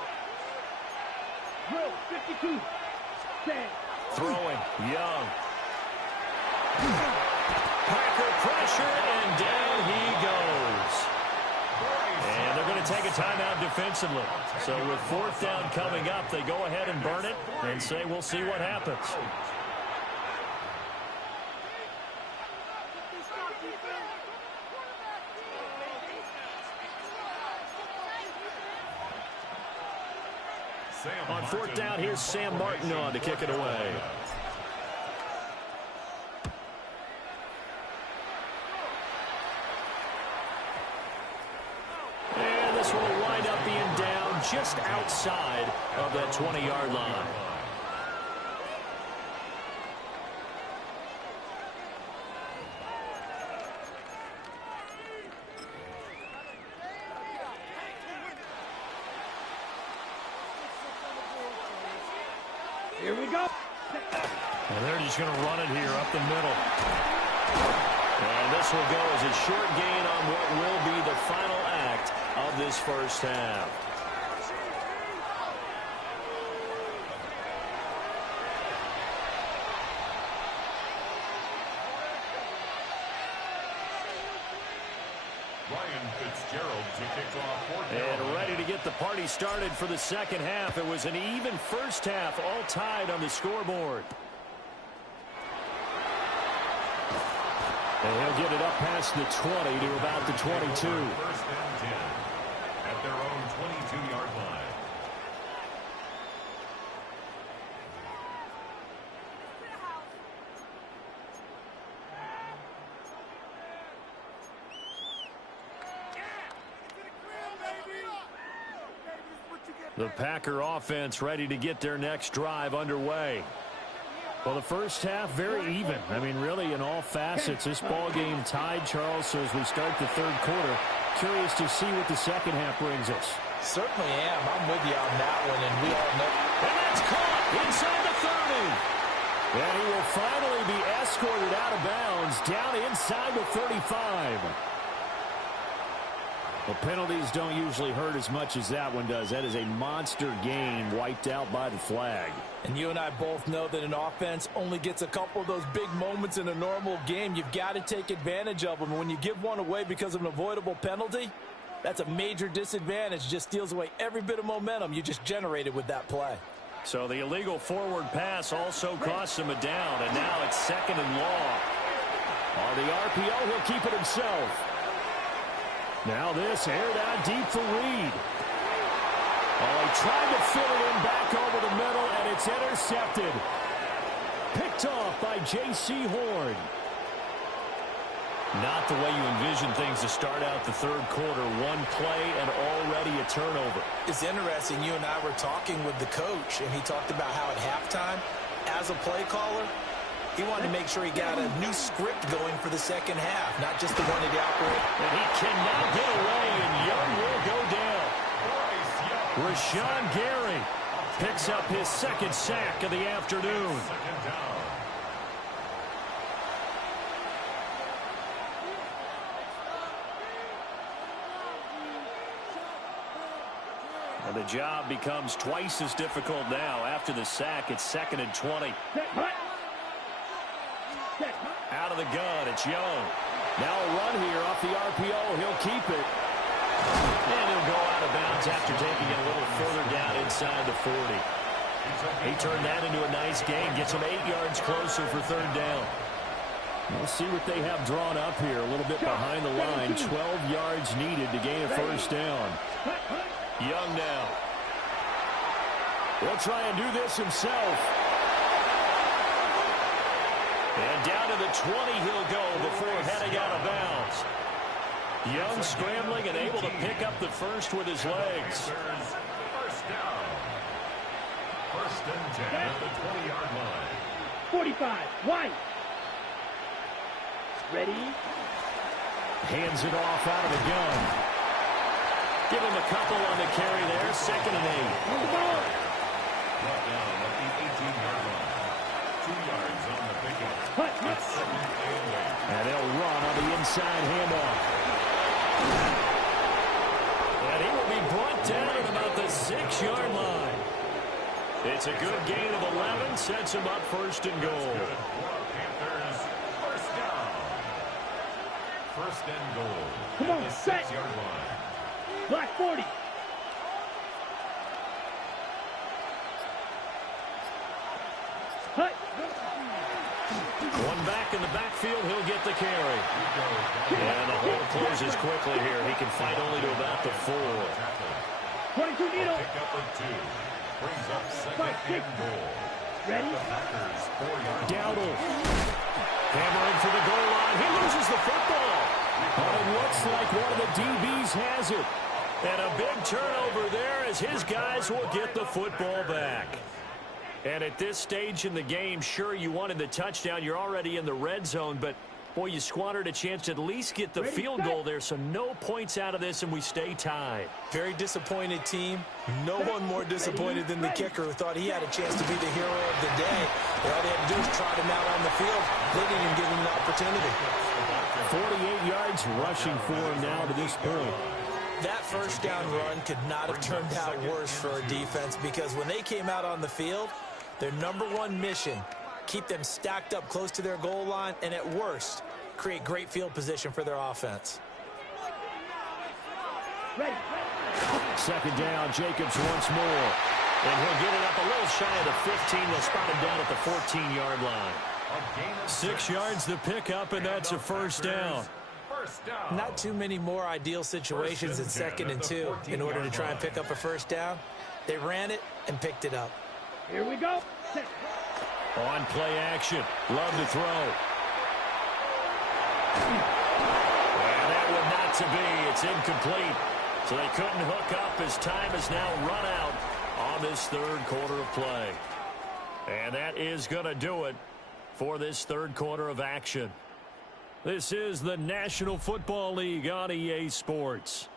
Drill, 52. Stand. Throwing, Young. Packer pressure, and down he goes. And they're going to take a timeout defensively. So with 4th down coming up, they go ahead and burn it and say we'll see what happens. On 4th down, here's Sam Martin on to kick it away. And this will wind up being down just outside of that 20-yard line. Here we go. And they're just going to run it here up the middle. And this will go as a short gain on what will be the final act of this first half. And ready to get the party started for the second half. It was an even first half, all tied on the scoreboard. And he'll get it up past the 20 to about the 22. 1st and 10 at their own 22-yard line. The Packer offense ready to get their next drive underway. Well, the first half, very even. I mean, really, in all facets, this ball game tied, Charles. So as we start the third quarter, curious to see what the second half brings us. Certainly am. I'm with you on that one, and we all know. And that's caught inside the 30. And he will finally be escorted out of bounds down inside the 35. Well, penalties don't usually hurt as much as that one does. That is a monster gain wiped out by the flag. And you and I both know that an offense only gets a couple of those big moments in a normal game. You've got to take advantage of them. And when you give one away because of an avoidable penalty, that's a major disadvantage. Just steals away every bit of momentum you just generated with that play. So the illegal forward pass also costs him a down, and now it's 2nd and long. On the RPO, he'll keep it himself. Now this aired out deep for Reed. Oh, he tried to fit it in back over the middle, and it's intercepted. Picked off by J.C. Horn. Not the way you envision things to start out the third quarter. One play and already a turnover. It's interesting. You and I were talking with the coach, and he talked about how at halftime, as a play caller, he wanted to make sure he got a new script going for the second half, not just the one that he operated. And he cannot get away, and Young will go down. Rashawn Gary picks up his 2nd sack of the afternoon. And the job becomes twice as difficult now. After the sack, it's 2nd and 20. Out of the gun, it's Young. Now a run here off the RPO. He'll keep it. And he'll go out of bounds after taking it a little further down inside the 40. He turned that into a nice gain. Gets him 8 yards closer for 3rd down. We'll see what they have drawn up here. A little bit behind the line. 12 yards needed to gain a 1st down. Young now. He'll try and do this himself. And down to the 20 he'll go before heading out of bounds. Young scrambling and able to pick up the first with his legs. 1st down. 1st and 10 at the 20-yard line. 45, White. Ready? Hands it off out of the gun. Give him a couple on the carry there. 2nd and 8. Move the ball. Brought down at the 18-yard line. 2 yards on the pickup. It's 2nd and 8. And they'll run on the inside handoff. And he will be brought down at about the 6-yard line. It's a good gain of 11. Sets him up 1st and goal. Panthers, 1st down. 1st and goal. Come on, at the set. 6-yard line. Black 40. Hut. One back in the backfield, he'll get the carry. And the hole closes quickly here. He can fight only to about the 4. 22 needle. Pick up a 2. Brings up 2nd and goal. Ready? The Packers, 4-yard line. Dowdle. Hammering for the goal line. He loses the football. But it looks like one of the DBs has it. And a big turnover there as his guys will get the football back. And at this stage in the game, sure, you wanted the touchdown. You're already in the red zone, but, boy, you squandered a chance to at least get the field goal there, so no points out of this, and we stay tied. Very disappointed team. No one more disappointed than the kicker who thought he had a chance to be the hero of the day. All they had to do was trot him out on the field. They didn't even give him an opportunity. 48 yards rushing for him now to this point. That 1st down run could not have turned out worse for our defense because when they came out on the field, their #1 mission, keep them stacked up close to their goal line, and at worst, create great field position for their offense. Ready. 2nd down, Jacobs once more. And he'll get it up a little shy of the 15. They'll spot him down at the 14-yard line. 6 yards the pickup, and that's a 1st down. Not too many more ideal situations in 2nd and 2 in order to try and pick up a 1st down. They ran it and picked it up. Here we go. Set. On play action. Love to throw. And that one not to be. It's incomplete. So they couldn't hook up as time is now run out on this 3rd quarter of play. And that is going to do it for this third quarter of action. This is the National Football League on EA Sports.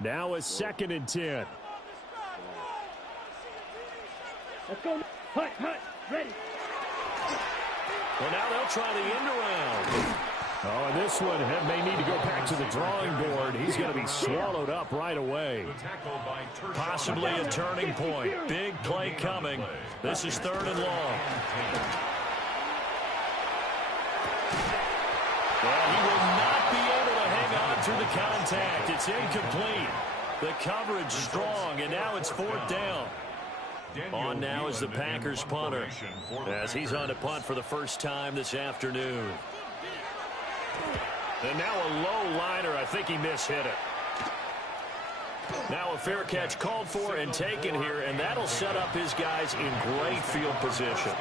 Now a 2nd and 10. Let's go. Hut, ready. Well, now they'll try the end around. Oh, and this one may need to go back to the drawing board. He's going to be swallowed up right away. Possibly a turning point. Big play coming. This is 3rd and long. Well, he will not be able to hang on through the contact. It's incomplete. The coverage strong, and now it's 4th down. On now is the Packers punter, as he's on to punt for the first time this afternoon. And now a low liner. I think he mishit it. Now a fair catch called for and taken here, and that'll set up his guys in great field position.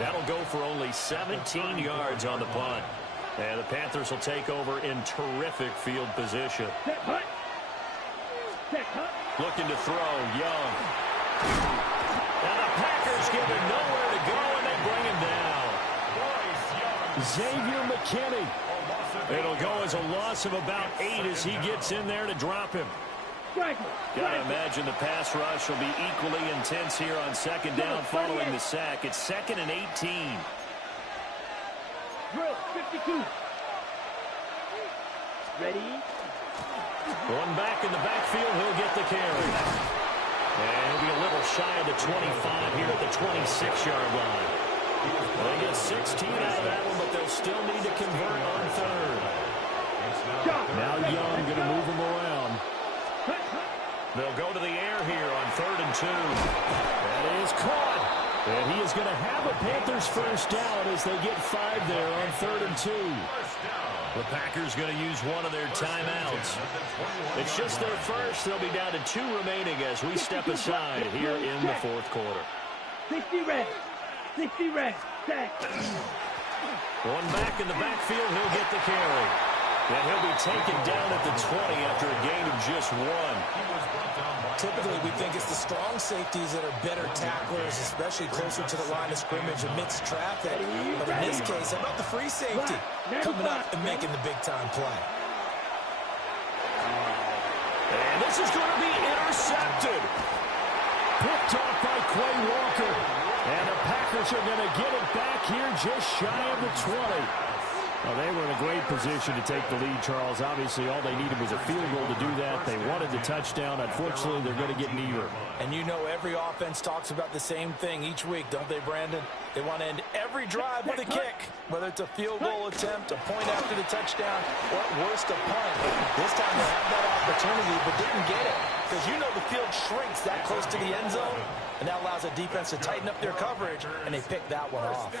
That'll go for only 17 yards on the punt. And the Panthers will take over in terrific field position. Looking to throw, Young. And the Packers give him nowhere to go, and they bring him down. Xavier McKinney. It'll go as a loss of about 8 as he gets in there to drop him. Gotta imagine the pass rush will be equally intense here on 2nd down following the sack. It's 2nd and 18. Drill, 52. Ready? One back in the backfield, he'll get the carry. And he'll be a little shy of the 25 here at the 26-yard line. They get 16 out of that one, but they'll still need to convert on 3rd. Now Young going to move him around. They'll go to the air here on 3rd and 2. That is caught. And he is going to have a Panthers first down as they get 5 there on 3rd and 2. The Packers going to use one of their timeouts. It's just their first. They'll be down to 2 remaining as we step aside here in the 4th quarter. 60 red. 60 red. Sack. One back in the backfield. He'll get the carry. And he'll be taken down at the 20 after a gain of just 1. Typically, we think it's the strong safeties that are better tacklers, especially closer to the line of scrimmage amidst traffic. But in this case, how about the free safety coming up and making the big-time play? And this is going to be intercepted. Picked off by Quay Walker. And the Packers are going to get it back here just shy of the 20. Well, they were in a great position to take the lead, Charles. Obviously, all they needed was a field goal to do that. They wanted the touchdown. Unfortunately, they're going to get neither. And you know every offense talks about the same thing each week, don't they, Brandon? They want to end every drive with a kick, whether it's a field goal attempt, a point after the touchdown, or at worst, a punt. This time they had that opportunity but didn't get it because you know the field shrinks that close to the end zone, and that allows the defense to tighten up their coverage, and they picked that one off.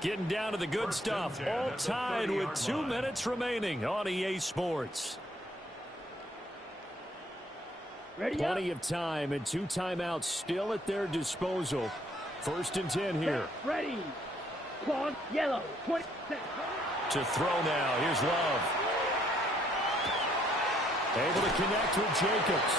Getting down to the good stuff. All tied with 2 minutes remaining on EA Sports. Plenty of time and 2 timeouts still at their disposal. 1st and 10 here. Ready. Claw yellow. 20. To throw now. Here's Love. Able to connect with Jacobs.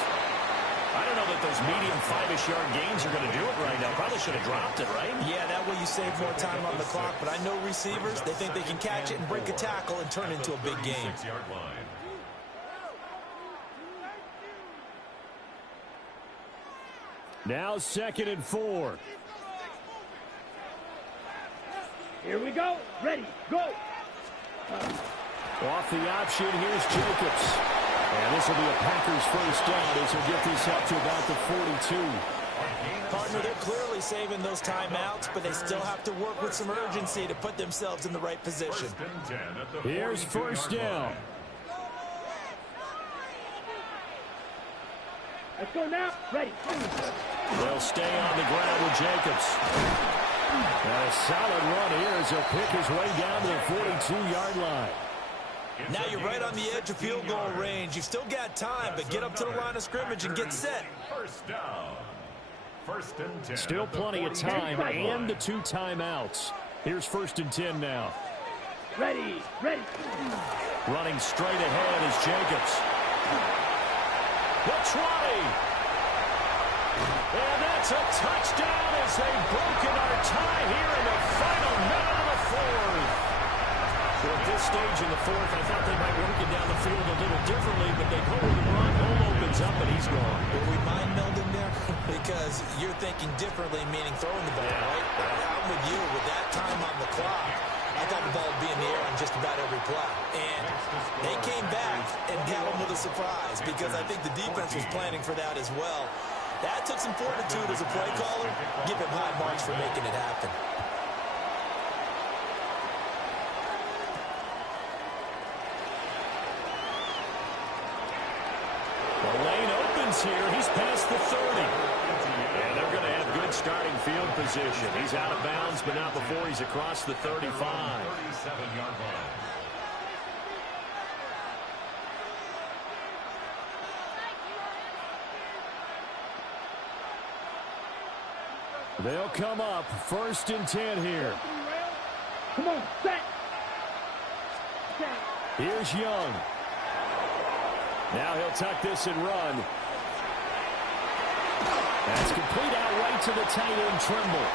I don't know that those medium 5-ish yard gains are going to do it right now. Probably should have dropped it, right? Yeah, that way you save more time on the clock. But I know receivers, they think they can catch it and break a tackle and turn it into a big game. Now 2nd and 4. Here we go. Ready. Go. Off the option, here's Jacobs. And this will be a Packers first down as he'll get this up to about the 42. Partner, they're clearly saving those timeouts, but they still have to work with some urgency to put themselves in the right position. Here's first down. Let's go now. Ready. They'll stay on the ground with Jacobs. And a solid run here as he'll pick his way down to the 42-yard line. Now you're right on the edge of field goal range. You've still got time, but get up to the line of scrimmage and get set. First down. 1st and 10. Still plenty of time and the 2 timeouts. Here's 1st and 10 now. Ready. Running straight ahead is Jacobs. The 20. And that's a touchdown as they've broken our tie here in the final minute of the fourth. So at this stage in the fourth, I thought they might work it down the field a little differently, but they go with the run. Hole opens up, and he's gone. Were we mind melding there? Because you're thinking differently, meaning throwing the ball, right? I'm with you. With that time on the clock, I thought the ball would be in the air on just about every play. And they came back and got them with a surprise because I think the defense was planning for that as well. That took some fortitude as a play caller. Give him high marks for making it happen. The lane opens here. He's past the 30. And they're going to have good starting field position. He's out of bounds, but not before he's across the 35. 37-yard line. They'll come up 1st and 10 here. Come on, set. Here's Young. Now he'll tuck this and run. That's complete out right to the tight end, Trimble.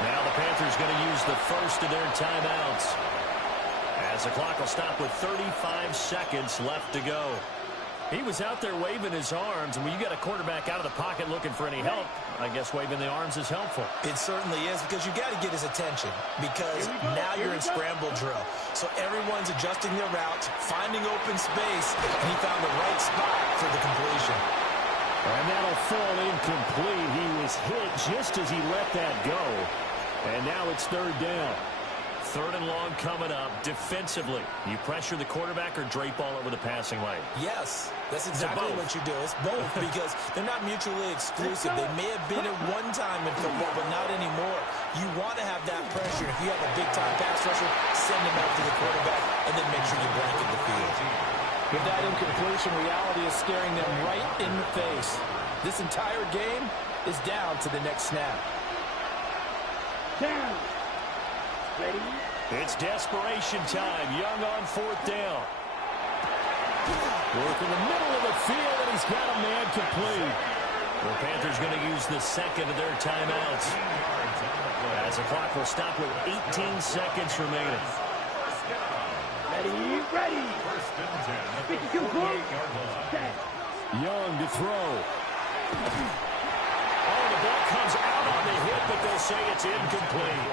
Now the Panthers going to use the first of their timeouts. As the clock will stop with 35 seconds left to go. He was out there waving his arms, and when you got a quarterback out of the pocket looking for any help, I guess waving the arms is helpful. It certainly is because you got to get his attention because now you're in scramble drill. So everyone's adjusting their routes, finding open space, and he found the right spot for the completion. And that'll fall incomplete. He was hit just as he let that go. And now it's 3rd down. 3rd and long coming up. Defensively, you pressure the quarterback or drape all over the passing lane? Yes, that's exactly what you do. It's both because they're not mutually exclusive. They may have been at one time in football, but not anymore. You want to have that pressure. If you have a big-time pass rusher, send him out to the quarterback and then make sure you blanket the field. With that incompletion, reality is staring them right in the face. This entire game is down to the next snap. Down. Ready. It's desperation time. Young on 4th down. Work in the middle of the field, and he's got a man complete. The Panthers going to use the second of their timeouts. As the clock will stop with 18 seconds remaining. Ready. Speaking too close. Set. Young to throw. Oh, the ball comes out on the hit, but they'll say it's incomplete.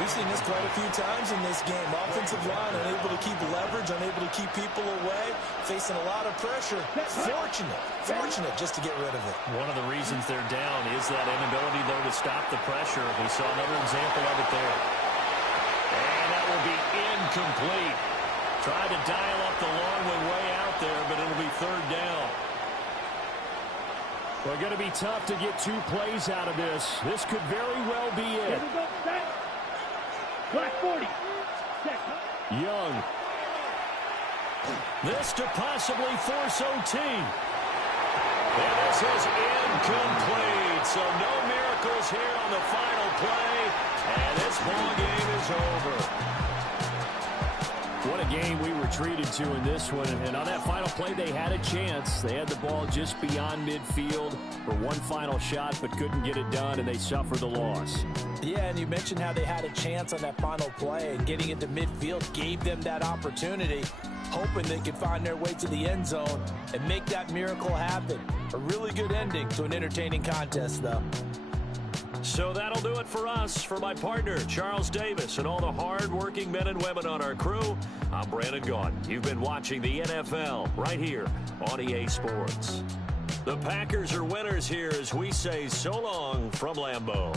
We've seen this quite a few times in this game. Offensive line unable to keep leverage, unable to keep people away, facing a lot of pressure. Fortunate just to get rid of it. One of the reasons they're down is that inability, though, to stop the pressure. We saw another example of it there. And that will be incomplete. Tried to dial up the long one way out there, but it'll be 3rd down. Well, going to be tough to get 2 plays out of this. This could very well be it. Here we go, set. Black 40. Set. Young. This to possibly force OT. And this is incomplete. So no miracles here on the final play. And this ball game is over. What a game we were treated to in this one. And on that final play, they had a chance. They had the ball just beyond midfield for one final shot, but couldn't get it done, and they suffered the loss. Yeah, and you mentioned how they had a chance on that final play, and getting into midfield gave them that opportunity, hoping they could find their way to the end zone and make that miracle happen. A really good ending to an entertaining contest, though. So that'll do it for us. For my partner, Charles Davis, and all the hard-working men and women on our crew, I'm Brandon Gaudin. You've been watching the NFL right here on EA Sports. The Packers are winners here as we say so long from Lambeau.